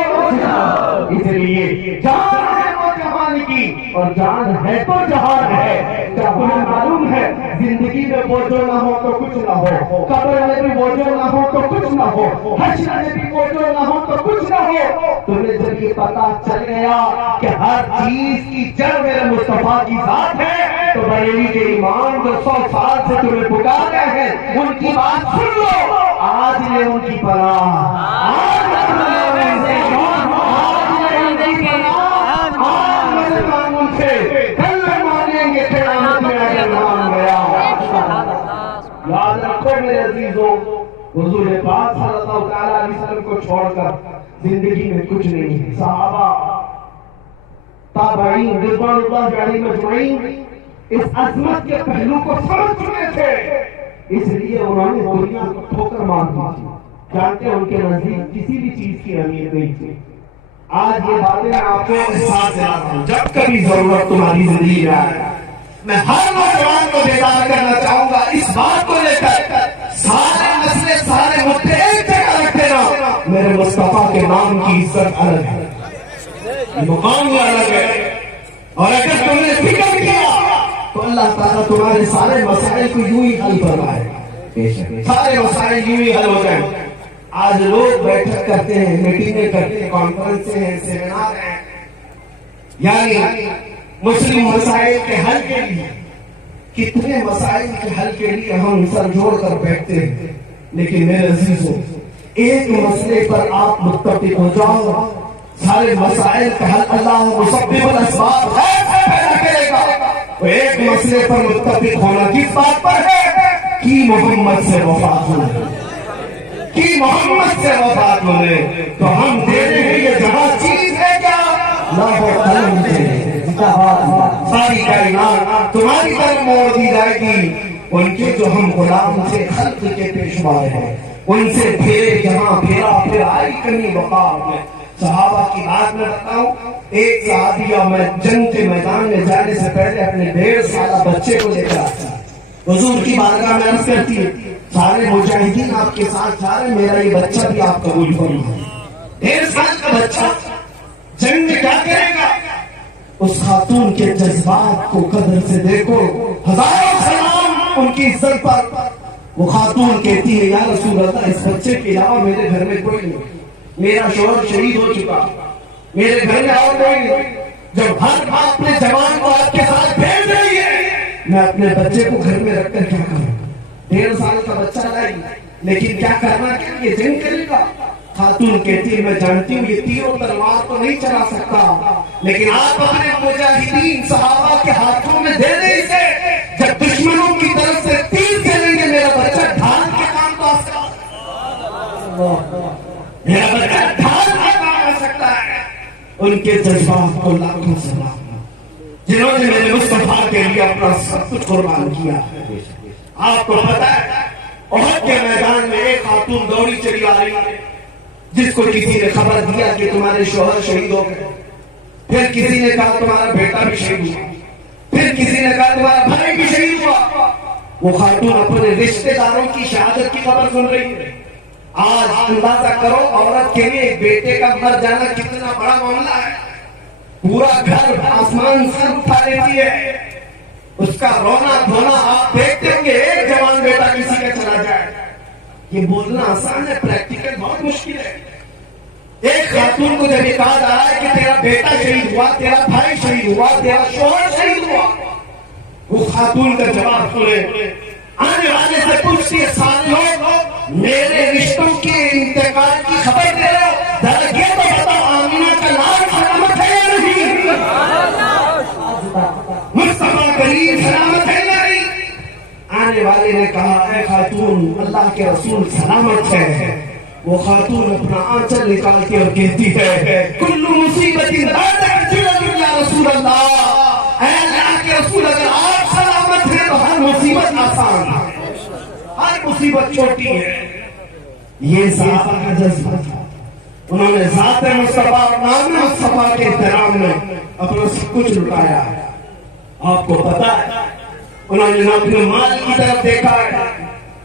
اس لیے جان ہے وہ جہان کی اور جان ہے تو جہان ہے. کیا تمہیں معلوم ہے زندگی میں وہ جو نہ ہو تو کچھ نہ ہو، قبر میں بھی وہ جو نہ ہو تو کچھ نہ ہو، حشر میں بھی وہ جو نہ ہو تو کچھ نہ ہو. تمہیں جب یہ پتا چل گیا کہ ہر چیز کی جڑ میرے مصطفیٰ کی ذات ہے تو بریلی کے ایمان جو 100 سال سے تمہیں پکار رہے ہیں ان کی بات سن لو. آج لے ان کی پناہ، آج لے ان سے شان، آج لے ان کی پناہ، آج مسلمان ان سے کل مانیں گے قیامت میں اگر مان گیا۔ یاد رکھو میرے عزیزوں، حضور پاک صلی اللہ تعالیٰ علیہ وسلم کو چھوڑ کر زندگی میں کچھ نہیں ہے۔ صحابہ تابعین رضوان اللہ علیہم اجمعین اس عظمت کے پہلو کو سمجھ چکے تھے، اس لیے انہوں نے دنیا کو ٹھوکر مار دی۔ جانتے ہیں ان کے نزدیک کسی بھی چیز کی اہمیت نہیں تھی۔ آج یہ باتیں میں آپ کو احساس دلاتا ہوں، جب کبھی ضرورت تمہاری زندگی میں آئے، میں ہر نوجوان کو بیدار کرنا چاہوں گا اس بات کو لے کر سارے مسئلے سارے مدعے ایک جگہ رکھ دینا، میرے مصطفیٰ کے نام کی عزت الگ ہے، مقام الگ ہے، اور اگر تم نے فکر کیا تو اللہ تعالیٰ تمہارے سارے مسائل کو یوں ہی حل فرمائے، سارے مسائل یوں ہی حل ہو جائیں۔ آج لوگ بیٹھک کرتے ہیں، میٹنگیں کرتے ہیں، کانفرنسیں ہیں، سیمینار ہیں، یعنی مسلم مسائل کے حل کے لیے، کتنے مسائل کے حل کے لیے ہم سر جوڑ کر بیٹھتے ہیں، لیکن میرے عزیزوں ایک مسئلے پر آپ متفق ہو جاؤ، سارے مسائل کا حل اللہ مسبب الاسباب ہے پیدا کرے گا۔ تو ایک مسئلے پر متفق ہونا کس بات پر ہے کہ محمد سے وفات ہونے، کہ محمد سے وفات ہونے، تو ہم دے رہے ہیں یہ جہاں چیز ہے کیا لاہو قلم دے ساری کائنات تمہاری طرف موڑ دی جائے گی۔ ان کے جو ہم غلام سے خلق کے پیشوائے ہیں، ان سے پھیرے جہاں پھیرا پھر آئی کمی وقار میں۔ صحابہ کی بات میں بتاؤں، ایک صحابیہ میں جنگ کے میدان میں جانے سے پہلے اپنے 1.5 سالہ بچے کو لے کر آتا، حضور کی بارگاہ میں عرض کرتی ہے سارے مجاہدین آپ کے ساتھ جا رہے، میرا یہ بچہ بھی آپ قبول فرمائیں۔ 1.5 سال کا بچہ جنگ میں کیا کرے گا؟ اس خاتون کے جذبات کو قدر سے دیکھو، ہزاروں سلام ان کی عزت پر۔ وہ خاتون کہتی ہے یا رسول اللہ اس بچے کے علاوہ میرے گھر میں کوئی نہیں، میرا شوہر شہید ہو چکا، میرے گھر میں اور کوئی نہیں، جب ہر ماں اپنے جوان کو آپ کے ساتھ بھیج رہی ہے میں اپنے بچے کو گھر میں رکھ کر کیا کروں؟ 1.5 سال کا بچہ لائی، لیکن کیا کرنا، کیا یہ جنگ کرے گا؟ خاتون کہتی ہے میں جانتی ہوں یہ تیر و تلوار تو نہیں چلا سکتا، لیکن آپ اپنے مجاہدین صحابہ کے ہاتھوں میں دے دیں اسے، جب دشمنوں کی طرف سے تیر چلیں گے میرا بچہ ڈھال کے کام تو آ سکتا، میرا بچہ ڈھال کے کام آ سکتا ہے۔ ان کے جذبات کو لاکھوں سلام، جنہوں نے میرے مصطفیٰ کے لیے اپنا سب کچھ قربان کیا۔ آپ کو پتا ہے احد کے میدان میں ایک خاتون دوڑی چلی آ رہی ہے، جس کو کسی نے خبر دیا کہ تمہارے شوہر شہید ہو گئے، پھر کسی نے کہا تمہارا بیٹا بھی شہید ہوا، پھر کسی نے کہا تمہارا بھائی بھی شہید ہوا۔ وہ خاتون اپنے رشتے داروں کی شہادت کی خبر سن رہی ہے۔ آج اندازہ کرو عورت کے لیے ایک بیٹے کا مر جانا کتنا بڑا معاملہ ہے، پورا گھر آسمان سر اٹھا لیتی ہے، اس کا رونا دھونا آپ دیکھتے ہوں گے، ایک جوان بیٹا کسی کا چلا جائے، یہ بولنا آسان ہے، پریکٹیکل بہت مشکل ہے۔ ایک خاتون کو جب یہ کہا جا رہا ہے کہ تیرا بیٹا شہید ہوا، تیرا بھائی شہید ہوا، تیرا شوہر شہید ہوا، وہ خاتون کا جواب سنے، آنے والے سے پوچھتی ہے ساتھیوں میرے رشتوں کے انتقال کی خبر دے رہے ہو، ذرا یہ تو بتاؤ آمینہ کا لال سلامت ہے یا نہیں، مصطفیٰ کریم سلامت ہے یا نہیں؟ آنے والے نے کہا اے خاتون اللہ کے رسول سلامت ہے۔ وہ خاتون اپنا آنچل نکالتی اور کہتی ہے کل مصیبت لا تعجل یا رسول اللہ، اے اللہ کے رسول اگر آپ سلامت ہیں تو ہر مصیبت آسان ہے، ہر مصیبت چھوٹی ہے۔ یہ صحابہ کا جذبہ تھا، انہوں نے ذات مصطفیٰ اور نام مصطفیٰ کے احترام میں اپنا سب کچھ لٹایا۔ آپ کو پتا ہے انہوں نے نہ اپنے مال کی طرف دیکھا ہے،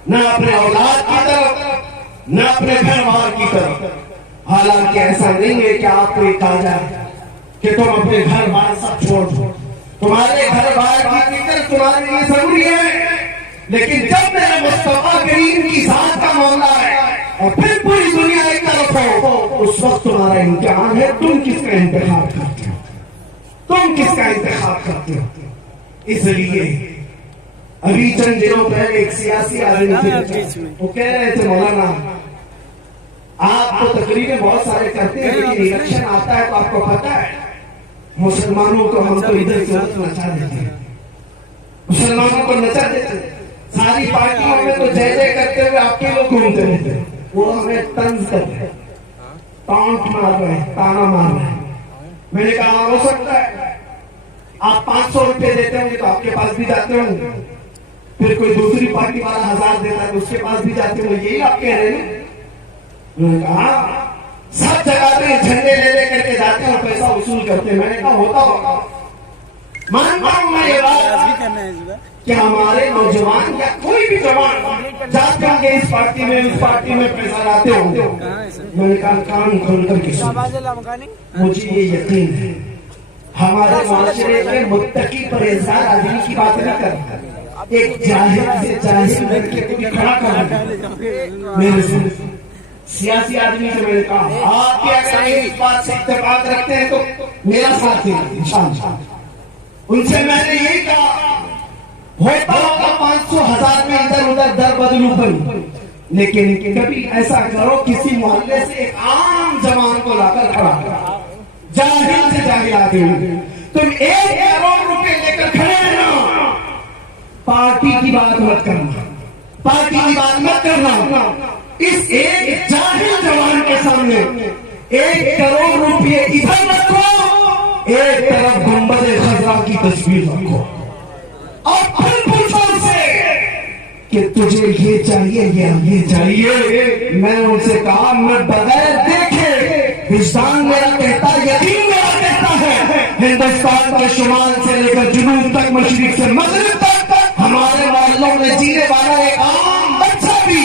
نہ اپنے اولاد کی طرف، نہ اپنے گھر بار کی طرف۔ حالانکہ ایسا نہیں ہے کہ آپ کو یہ کہا جائے کہ تم اپنے گھر بار سب چھوڑ دو، تمہارے گھر بار کی فکر تمہارے لیے ضروری ہے، لیکن جب میرے مصطفیٰ کریم کی ذات کا معاملہ ہے اور پھر پوری دنیا ایک طرف ہو، اس وقت تمہارا امتحان ہے تم کس کا انتخاب کرتے ہو، تم کس کا انتخاب کرتے ہو۔ اس لیے ابھی چند دنوں پہلے ایک سیاسی آدمی تھے، وہ کہہ رہے تھے مولانا آپ تو تقریباً بہت سارے کرتے ہیں لیکن الیکشن آتا ہے تو آپ کو پتا ہے مسلمانوں کو ہم تو ادھر سے ادھر نچا دیتے ہیں، مسلمانوں کو نچا دیتے ہیں، ساری پارٹیوں میں تو جے جے کرتے ہوئے آپ کے لوگ گھومتے رہتے ہیں، وہ ہمیں طنز کرتے ہیں، ٹانٹ مار رہے ہیں، تانا مار رہے ہیں۔ میں نے کہا ہو سکتا ہے آپ 500 روپے دیتے ہوں گے تو آپ کے پاس بھی جاتے ہوں گے، پھر کوئی دوسری پارٹی والا 1000 دیتا ہے تو اس کے پاس بھی جاتے ہوں گے، یہی آپ کہہ رہے ہیں۔ میں نے کہا سب جگہ پہ جھنڈے لے لے کر کے جاتے ہیں اور پیسہ وصول کرتے ہیں۔ میں نے کہا ہوتا ہوگا، مانتا ہوں میں یہ بات کہ ہمارے نوجوان یا کوئی بھی جوان جاتے ہوں گے اس پارٹی میں اس پارٹی میں پیسہ لاتے ہوں گے۔ میں نے کہا کان کھول کر کے مجھے یہ یقین ہے ہمارے معاشرے میں متقی پرہیزگار آدمی کی بات نہیں کرتا، ایک جاہل سے جاہل لڑکے کو بھی کھڑا کر میرے سے سیاسی آدمی سے میں نے کہا آپ کے اگر اس بات سے اتفاق رکھتے ہیں تو میرا ساتھ دیں انشاءاللہ۔ ان سے میں نے یہی کہا ہوتا ہوگا 500 1000 میں ادھر ادھر در بدلو پر، لیکن کبھی ایسا کرو کسی محلے سے ایک عام جوان کو لا کر کھڑا کرو، جاہل سے جاہل آدمی، تم 1 کروڑ روپے لے کر کھڑے ہیں نا، پارٹی کی بات مت کرنا، پارٹی کی بات مت کرنا، اس ایک جاہل جوان کے سامنے 1 کروڑ روپے ادھر رکھو، ایک طرف گنبد خضرا کی تصویر رکھو اور پھر پوچھو ان سے کہ تجھے یہ چاہیے یا یہ چاہیے۔ میں ان سے کہا میں بغیر دیکھے وجدان میرا کہتا یقین میرا کہتا ہے ہندوستان کے شمال سے لے کر جنوب تک مشرق سے مغرب تک ہمارے محلوں میں جینے والا ایک عام بچہ بھی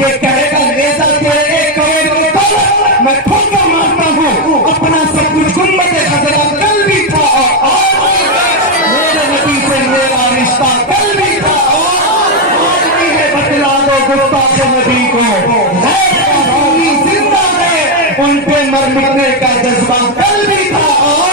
یہ کہے گا لیزر تیرے 1 کروڑ روپے میں کھل کر مانتا ہوں اپنا سب کچھ گنبد خضرا کل بھی تھا اور میرے نبی سے میرا رشتہ کل بھی تھا اور بھی ہے، بتلا دو گستاخ نبی کو زندہ ہے، ان پہ مر مٹنے کا جذبہ کل بھی تھا اور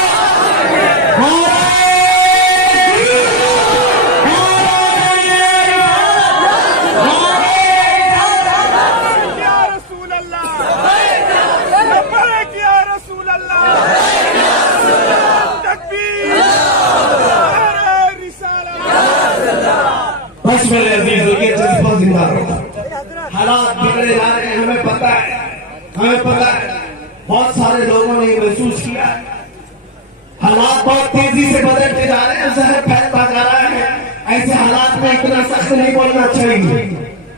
بس میرے عزیزوں کے جذبہ زندہ رہا۔ حالات بگڑے جا رہے ہیں، ہمیں پتہ ہے بہت سارے لوگوں نے یہ محسوس کیا ہے، حالات بہت تیزی سے بدلتے جا رہے ہیں، زہر پھیلتا جا رہا ہے، ایسے حالات میں اتنا سخت نہیں بولنا چاہیے۔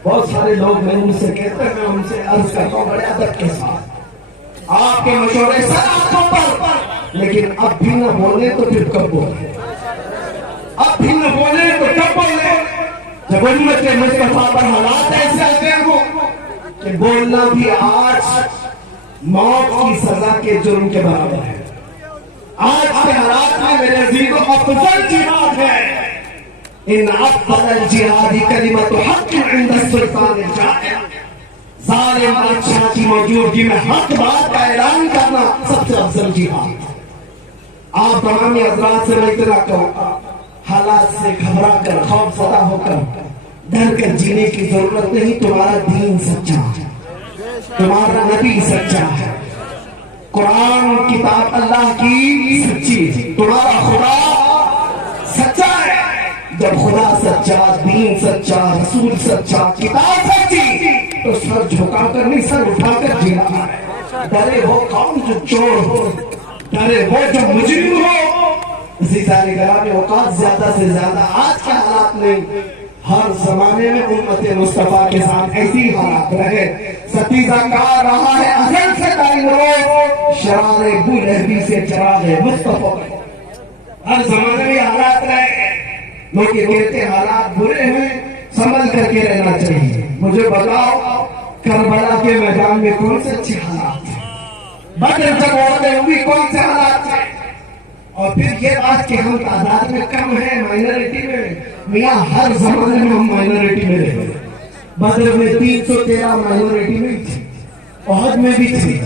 بہت سارے لوگ میں ان سے کہتے ہیں، میں ان سے عرض کرتا ہوں بڑے ادب کے ساتھ آپ کے مشورے سر آنکھوں پر، لیکن اب بھی نہ بولے تو پھر کب بولے، اب بھی نہ بولے تو کب بولے جب امت مصطفیٰ پر حالات ایسے آتے ہو کہ بولنا بھی آج موت کی سزا کے جرم کے برابر ہے۔ آج کے حالات میں میرے عزیزوں افضل جہاد ہے، ان افضل الجہاد کلمۃ حق عند السلطان الجائر، ظالم بادشاہ کی موجودگی میں حق بات کا اعلان کرنا سب سے افضل جہاد۔ آپ تمام حضرات سے میں اتنا کہوں گا، حالات سے گھبرا کر خوف زدہ ہو کر ڈر کر جینے کی ضرورت نہیں۔ تمہارا دین سچا ہے، تمہارا نبی سچا ہے، قرآن کتاب اللہ کی سچی ہے، تمہارا خدا سچا ہے۔ جب خدا سچا، دین سچا، رسول سچا، کتاب سچی، تو سر جھکا کر نہیں سر اٹھا کر جینا ہے۔ ڈرے ہو کون جو چور ہو، ڈرے ہو جو مجرم ہو۔ اسی سارے گرامی اوقات زیادہ سے زیادہ آج کے حالات میں ہر زمانے میں امت مصطفیٰ کے ساتھ ایسی حالات رہے، ستیزہ کار رہا ہے اصل سے قائم رو شرار بو لہبی سے چراغ مصطفیٰ۔ ہر زمانے میں حالات رہے، لوگ یہ کہتے حالات برے ہیں، سنبھل کر کے رہنا چاہیے۔ مجھے بتاؤ کربلا کے میدان میں کون سے اچھے حالات ہیں، بدر جب عورتیں ہوئی کون سے حالات ہیں، اور پھر یہ بات کہ ہم تعداد میں کم ہیں، مائنورٹی میں، میاں ہر زمانے میں ہم مائنورٹی میں رہے۔ بدر میں 313 مائنورٹی میں تھے، احد میں بھی تھے،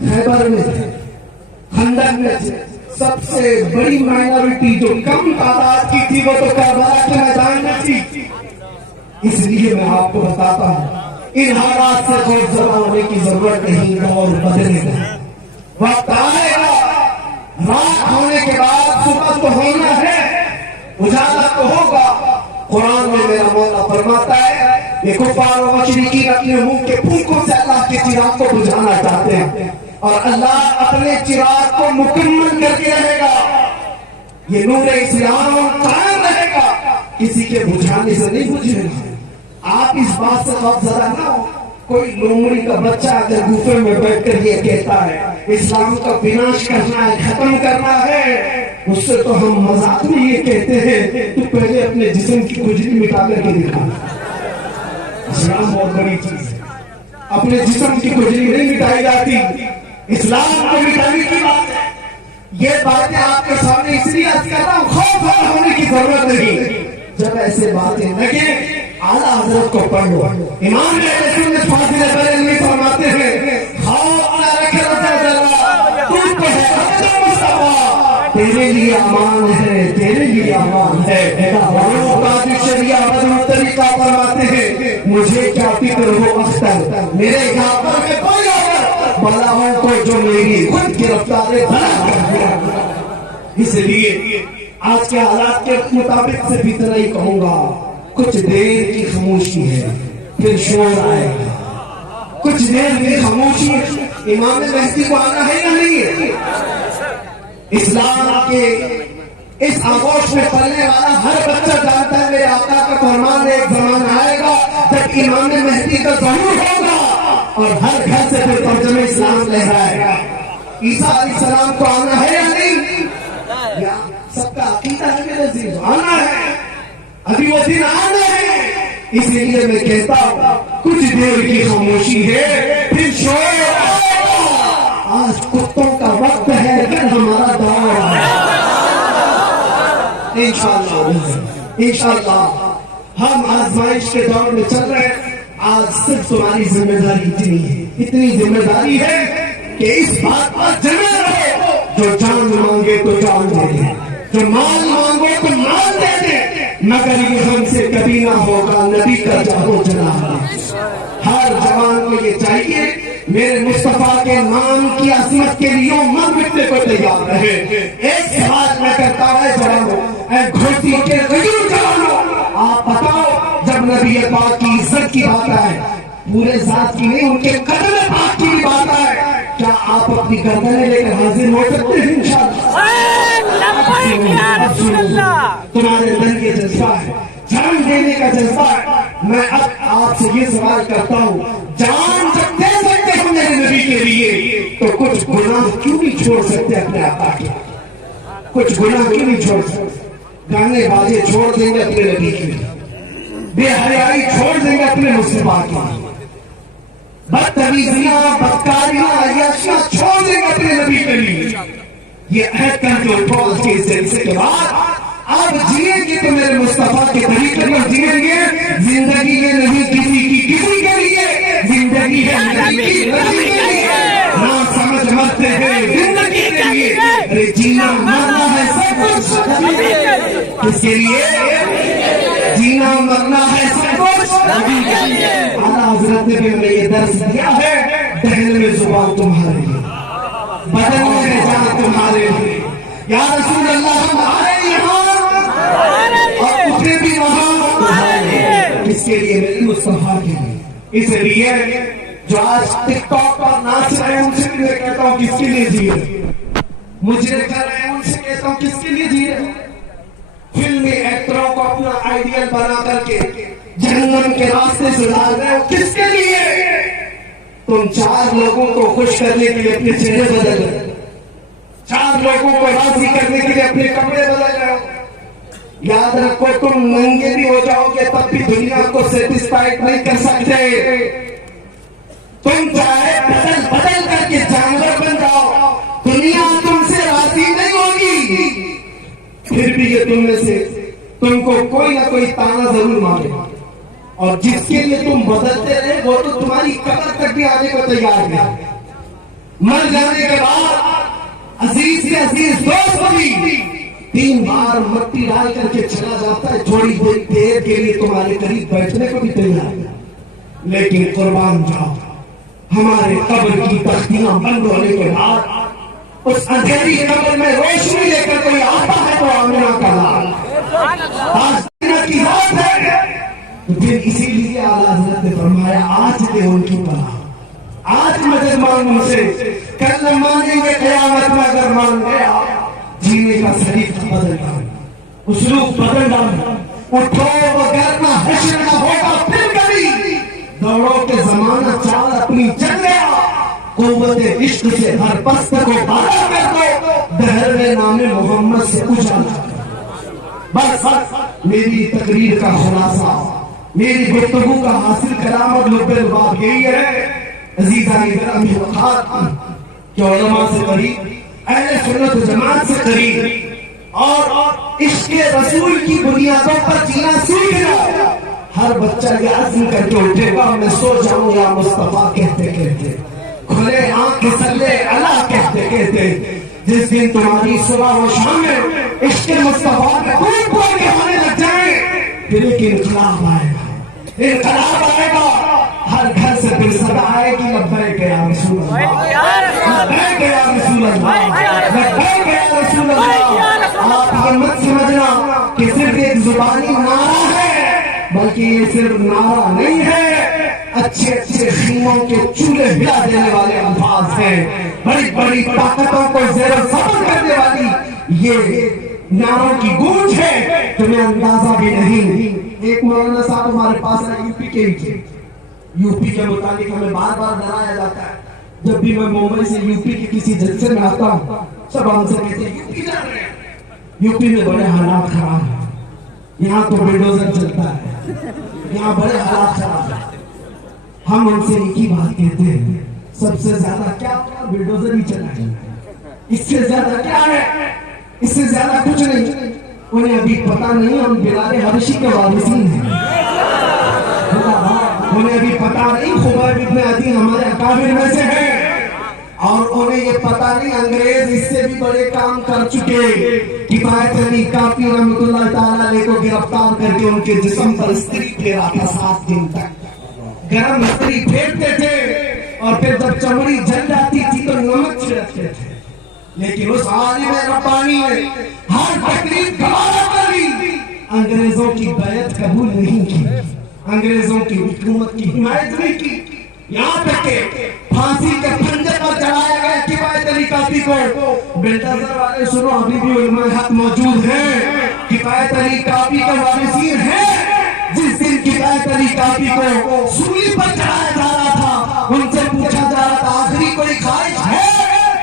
خیبر میں تھے، خندق میں تھے، سب سے بڑی مائنورٹی جو کم تعداد کی تھی وہ تو کربلا کے میدان میں تھی. اس لیے میں آپ کو بتاتا ہوں ان حالات سے خوف زدہ ہونے کی ضرورت نہیں. دور بدلے گا, وقت آئے گا, رات ہونے کے بعد صبح تو ہونا ہے, اجالا تو ہوگا. قرآن میں میرا مولا فرماتا ہے یہ کفار و مشرکین اپنے منہ کے پھونکوں سے اللہ کے چراغ کو بجھانا چاہتے ہیں اور اللہ اپنے چراغ کو مکمل کر کے رہے گا. یہ نور اسلام قائم رہے گا, کسی کے بجھانے سے نہیں بجھے گا. آپ اس بات سے خوف زدہ نہ ہو. کوئی لومڑی کا بچہ اگر گوفے میں بیٹھ کر یہ کہتا ہے اسلام کا وناش کرنا ہے, ختم کرنا ہے, اس سے تو ہم مذاق میں یہ کہتے ہیں تو پہلے اپنے جسم کی کھجلی مٹا کر کے دکھا. اسلام بہت بڑی چیز ہے, اپنے جسم کی کھجلی نہیں مٹائی جاتی, اسلام کو مٹانے کی بات ہے. یہ باتیں آپ کے سامنے اس لیے عرض کر رہا ہوں, خوف زدہ ہونے کی ضرورت نہیں. جب ایسے باتیں لگے اعلیٰ حضرت کو پڑھ لو. امام اہل سنت فاضل بریلوی فرماتے ہیں خوف نہ رکھ رضا ذرا تو ہے عبد مصطفیٰ, تیرے لیے امان ہے, تیرے لیے امان ہے. قاضی شریعہ بدر طریقہ فرماتے ہیں مجھے کیا فکر ہو اختر, میرے یہاں پر میں کوئی اور بلا ہوں تو جو میری خود گرفتار بلا. اس لیے آج کے حالات کے مطابق سے بھی اتنا ہی کہوں گا, کچھ دیر کی خاموشی ہے پھر شور آئے گا. کچھ دیر کی خاموشی, امام مہدی کو آنا ہے یا نہیں ہے؟ اسلام کے اس آغوش میں پلنے والا ہر بچہ جانتا ہے میرے آقا کا فرمان ہے ایک زمانہ آئے گا جب امام مہدی کا ظہور ہوگا اور ہر گھر سے پھر ترجمہ اسلام لہرائے گا. عیسیٰ علیہ السلام کو آنا ہے یا نہیں؟ یا سب کا عقیدہ ہے میرے عزیز, آنا ہے, ابھی وہ دن آنا ہے. اس لیے میں کہتا ہوں کچھ دیر کی خاموشی ہے پھر شور آئے گا. آج کتوں کا وقت ہے پھر ہمارا دور ہے. انشاءاللہ ہم آزمائش کے دور میں چل رہے ہیں. آج صرف تمہاری ذمہ داری اتنی ذمہ داری ہے کہ اس بات پر جمے رہو, جو جان مانگے تو جان دے دے, جو مال مانگو تو مال دے دے, مگر یہ ہم سے کبھی نہ ہوگا نبی کا جاہو جناب. ہر جوان کو یہ چاہیے میرے مصطفیٰ کے نام کی عظمت کے لیے مر مٹنے کو تیار رہے. ایک سوال میں کرتا ہے جوانوں, اے گھوٹی کے غیور جوانوں, آپ بتاؤ جب نبی پاک کی عزت کی بات آئے, پورے ذات کی نہیں ان کے قدر پاک کی بھی بات آئے, کیا آپ اپنی گردنیں لے کر حاضر ہو سکتے ہیں؟ تمہارے دل کے جذبہ ہے, جان دینے کا جذبہ ہے. میں اب آپ سے یہ سوال کرتا ہوں, جان جب دے سکتے ہیں میرے نبی کے لیے تو کچھ گناہ کیوں نہیں چھوڑ سکتے اپنے آقا کے؟ کچھ گناہ کیوں نہیں چھوڑ سکتے؟ گانے بازے چھوڑ دیں گے اپنے نبی کے لیے, بے حیائی چھوڑ دیں گے اپنے مصطفیٰ کے لیے, بدتمیزیاں بدکاریاں عیاشیاں چھوڑ دیں گے اپنے نبی کے لیے. یہ عہد کر کے اٹھو کے جلسے کے بعد اب جیئیں گے تو میرے مصطفیٰ کے طریقے پر جیئیں گے. زندگی یہ نہیں کسی کے لیے, زندگی ہے نبی کی کے لیے. نہ سمجھ مرتے ہیں زندگی کے لیے, ارے جینا مرنا ہے سب کچھ کس کے لیے؟ جینا مرنا ہے سب کچھ نبی کے لیے. اعلیٰ حضرت نے بھی ہمیں یہ درس دیا ہے, دہن میں زبان تمہارے لیے, بدن میں جان تمہارے لیے. یا رسول اللہ ہم آئے یہاں اور اٹھے بھی وہاں تمہارے لیے. اس کے لیے میری مصطفیٰ کے لیے. اس لیے جو آج ٹک ٹاک پر ناچ رہے ہیں ان سے بھی میں کہتا ہوں کس کے لیے جی رہے, مجرے کر رہے ہیں ان سے کہتا ہوں کس کے لیے جی رہے. فلمی ایکٹروں کو اپنا آئیڈیل بنا کر کے جہنم کے راستے سے ڈال رہے ہو کس کے لیے؟ تم 4 لوگوں کو خوش کرنے کے لیے اپنے چہرے بدل رہے, 4 لوگوں کو راضی کرنے کے لیے اپنے کپڑے بدل رہے ہو. یاد رکھو تم ننگے بھی ہو جاؤ گے تب بھی دنیا کو سیٹسفائیڈ نہیں کر سکتے. تم چاہے بدل بدل کر کے جانور بن جاؤ, دنیا تم سے راضی نہیں ہوگی. پھر بھی یہ تم میں سے تم کو کوئی نہ کوئی تانا ضرور مارے, اور جس کے لیے تم بدلتے رہے وہ تو تمہاری قبر تک بھی آنے کو تیار ہے. مر جانے کے بعد عزیز سے عزیز دوست بھی 3 بار مٹی ڈال کر کے چلا جاتا ہے، تھوڑی دیر کے لیے تمہارے قریب بیٹھنے کو بھی تیار ہے، لیکن قربان جاؤ ہمارے قبر کی تختیاں بند ہونے کے بعد اس اندھیری قبر میں روشنی لے کر کوئی آتا ہے تو آمنہ کا لال آج کی ذات ہے، تو پھر اسی لیے اعلیٰ حضرت نے فرمایا آج دے ان کی پناہ، آج مدد مانگ ان سے، کل مانگیں گے قیامت میں اگر مان گیا، جینے کا طریقہ بدل ڈال، اسلوب بدل ڈال، اٹھو وگرنہ حشر نہ ہوگا پھر کبھی، دوڑو کے زمانہ چال اپنی چل گیا، قوت عشق سے ہر پست کو بالا کر دو، دہر میں نام محمد سے اجالا۔ بس میری تقریر کا خلاصہ، میری گفتگو کا حاصل کرامت لب الباب یہی ہے عزیزانی گرامی وقار کہ علماء سے قریب، اہل سنت و جماعت سے قریب اور عشق رسول کی بنیادوں پر جینا سیکھنا۔ ہر بچہ یہ عزم کر کے اٹھے گا میں سو جاؤں یا مصطفیٰ کہتے کہتے، کھلے آنکھ صلی اللہ کہتے کہتے، جس دن تمہاری صبح و شام میں عشق مصطفیٰ میں خون کھول کے ہونے لگ جائیں، پھر ایک انقلاب آئے گا، انقلاب آئے گا، ہر گھر سے پھر صدا آئے گی لبیک یا رسول اللہ، لبیک یا رسول اللہ، لبیک یا رسول اللہ۔ آپ یہ مت سمجھنا کہ صرف ایک زبانی نعرہ ہے، بلکہ یہ صرف نعرہ نہیں ہے، اچھے اچھے خیموں کے چولہے ہلا دینے والے الفاظ ہیں، بڑی بڑی طاقتوں کو زیر و زبر کرنے والی یہ نعروں کی گونج ہے، تمہیں اندازہ بھی نہیں۔ ایک مولانا صاحب ہمارے پاس ہے، یو پی کے ہی تھے، یو پی کے متعلق ہمیں بار بار ڈرایا جاتا ہے، جب بھی میں ممبئی سے یو پی کے کسی جلسے میں آتا ہوں سب ہم سے کہتے ہیں یو پی جا رہے ہیں، یو پی میں بڑے حالات خراب ہیں، یہاں تو بلڈوزر چلتا ہے، یہاں بڑے حالات خراب ہیں۔ ہم ان سے ایک ہی بات کہتے ہیں، سب سے زیادہ کیا بلڈوزر ہی چلا ہے، اس سے زیادہ کیا ہے، اس سے زیادہ کچھ نہیں۔ انہیں ابھی پتا نہیں ہم بلال حبشی کے وارثین ہیں، انہیں ابھی پتا نہیں خبیب ابن عدی ہمارے اکابر میں سے ہیں، اور انہیں یہ پتا نہیں انگریز اس سے بھی بڑے کام کر چکے۔ کفایت علی کافی رحمۃ اللہ تعالیٰ علیہ کو گرفتار کر کے ان کے جسم پر استری پھیرا تھا 7 دن تک، گرم استری پھیرتے تھے، اور پھر جب چمڑی جل جاتی تھی تو نمک چھڑکتے تھے، لیکن اس عالم ربانی نے ہر تقریب گوارا کر لی، انگریزوں کی بیعت قبول نہیں کی، انگریزوں کی حکومت کی حمایت نہیں کی، یہاں تک کہ پھانسی کے پھندے پر چڑھایا گیا کفایت علی کافی کو۔ بلڈوزر والے سنو، ابھی بھی علماء حق موجود ہیں، کفایت علی کافی کے وارثین ہیں۔ جس دن کفایت علی کافی کو سولی پر چڑھایا جا رہا تھا، ان سے پوچھا جا رہا تھا آخری کوئی خواہش ہے،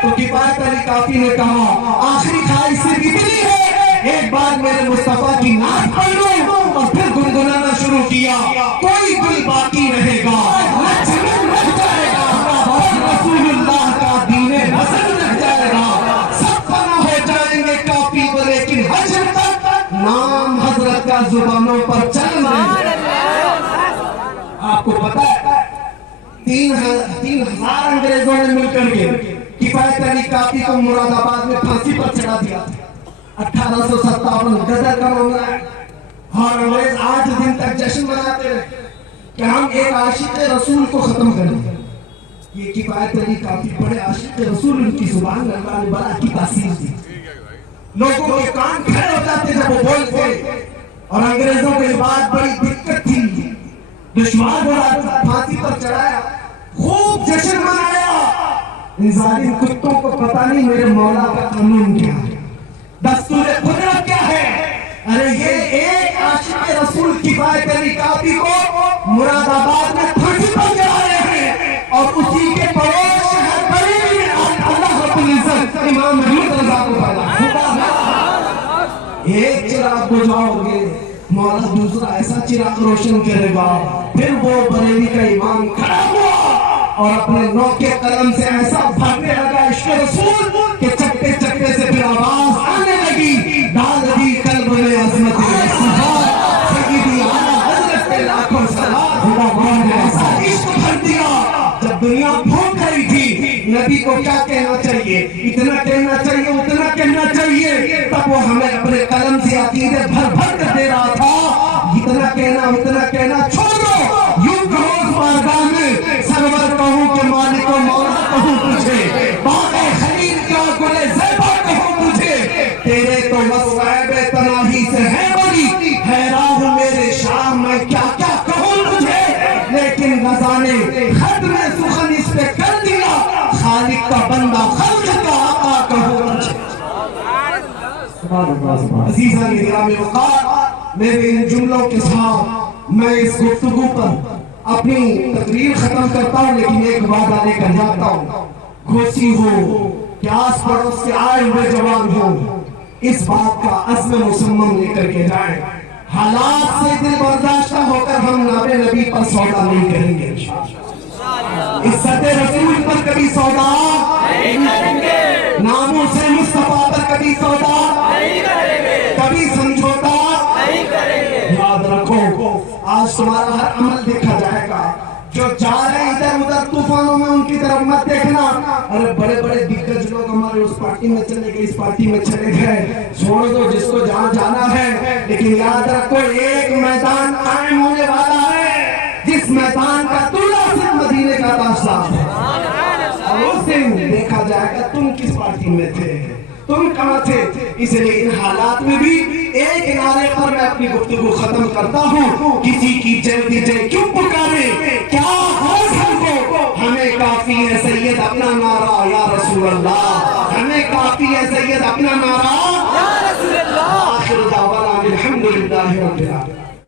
تو کفایت علی کافی نے کہا آخری خواہش صرف اتنی ہے، ایک بار میرے مصطفیٰ کی نعت پڑھ لوں، اور پھر گنگنانا شروع کیا، کوئی دل باقی رہے گا، لچمن رہ جائے گا، رسول اللہ کا دین حسن رہ جائے گا، سب فنا ہو جائیں گے کافی پر، لیکن حشر تک نام حضرت کا زبانوں پر چل رہے ہیں۔ آپ کو پتا ہے 3,000 انگریزوں نے مل کر کے کفایت علی کافی کو مراد آباد میں پھانسی پر چڑھا دیا تھا۔ 1857 غدر کا معاملہ ہے، اور انگریز آج دن تک جشن مناتے رہے کہ ہم ایک عاشق رسول کو ختم کریں۔ یہ کفایت علی کافی بڑے عاشق رسول، ان کی زبان اللہ نے بڑا کی تاثیر دی، لوگوں کے کان کھڑے ہو جاتے جب وہ بولتے، اور انگریزوں کو یہ بات بڑی دقت تھی، دشوار ہو رہا تھا، پھانسی پر چڑھایا، خوب جشن منایا۔ ان ظالم کتوں کو پتا نہیں میرے مولا کا قانون کیا ہے، دستور قدرت کیا ہے۔ ارے یہ ایک عاشق رسول کفایت علی کافی کو مراد آباد میں پھانسی پر چڑھا رہے ہیں، اور اسی کے پڑوس شہر بریلی میں اللہ رب العزت امام محمود رضا کو پیدا ایک چراغ بجھاؤ گے، مولا دوسرا ایسا چراغ روشن کرے گا۔ پھر وہ بریلی کا امام کھڑا ہوا اور اپنے نوکے قلم سے ایسا بھرنے لگا عشق رسول کہ چکتے چکتے سے پھر آواز آنے لگی، ڈال دی قلب میں عظمت رسول، سیدی اعلیٰ حضرت پہ لاکھوں سلام، خدا نے ایسا عشق بھر دیا۔ جب دنیا بھول گئی تھی، نبی کو کیا کہنا چاہیے؟ اتنا کہنا چاہیے اتنا کہنا چاہیے، تب وہ ہمیں اپنے قلم سے عقیدے بھر بھر کر دے رہا تھا. اتنا کہنا چھوڑ دو. یوں کہو اس بارگاہ میں سرور کہوں کہ مالک و مولا کہوں تجھے، باغ خلیل کا گل زیبا کہوں تجھے، تیرے تو مصائب تناہی سے ہے بڑی، حیران ہوں میرے شاہ میں کیا کیا کہوں تجھے. لیکن رضا نے ختم سخن اس پہ کر دیا، خالق کا بندہ خلق کا آقا کہوں تجھے. عزیزان گرامی وقار، میرے ان جملوں کے ساتھ میں اس گفتگو پر اپنی تقریر ختم کرتا ہوں، لیکن ایک وعدہ لے کر جاتا ہوں. گھوسی ہو کہ آس پڑوس سے آئے ہوئے جوان ہو، اس بات کا عزم مصمم لے کر کے جائیں. حالات سے دل برداشتہ ہو کر ہم نام نبی پر سودا نہیں کریں گے. عزت رسول پر کبھی سودا نہیں کریں گے، ناموس مصطفیٰ پر کبھی سودا نہیں کریں گے، کبھی سمجھوتا نہیں کریں گے. یاد رکھو آج تمہارا ہر عمل دیکھا جائے گا. جو جا رہے ہیں ادھر ادھر طوفانوں میں ان کی طرف مت دیکھنا. ارے بڑے بڑے دگگج لوگ ہمارے اس پارٹی میں چلے گئے اس پارٹی میں چلے گئے، چھوڑ دو جس کو جہاں جانا ہے. لیکن یاد رکھو ایک میدان قائم ہونے والا ہے جس میدان کا دولہ صرف مدینے کا تاجدار ہے، اور اس دن دیکھا جائے گا تم کس پارٹی میں تھے، تم کہاں تھے. اس لیے ان حالات میں بھی ایک نعرے پر میں اپنی گفتگو ختم کرتا ہوں. کسی کی جلدی جے کیوں پکارے، کیا غرض ہم کو، ہمیں کافی ہے سید اپنا نعرہ یا رسول اللہ، ہمیں کافی ہے سید اپنا نعرہ یا رسول اللہ. آخر دعوانا الحمدللہ رب العالمین.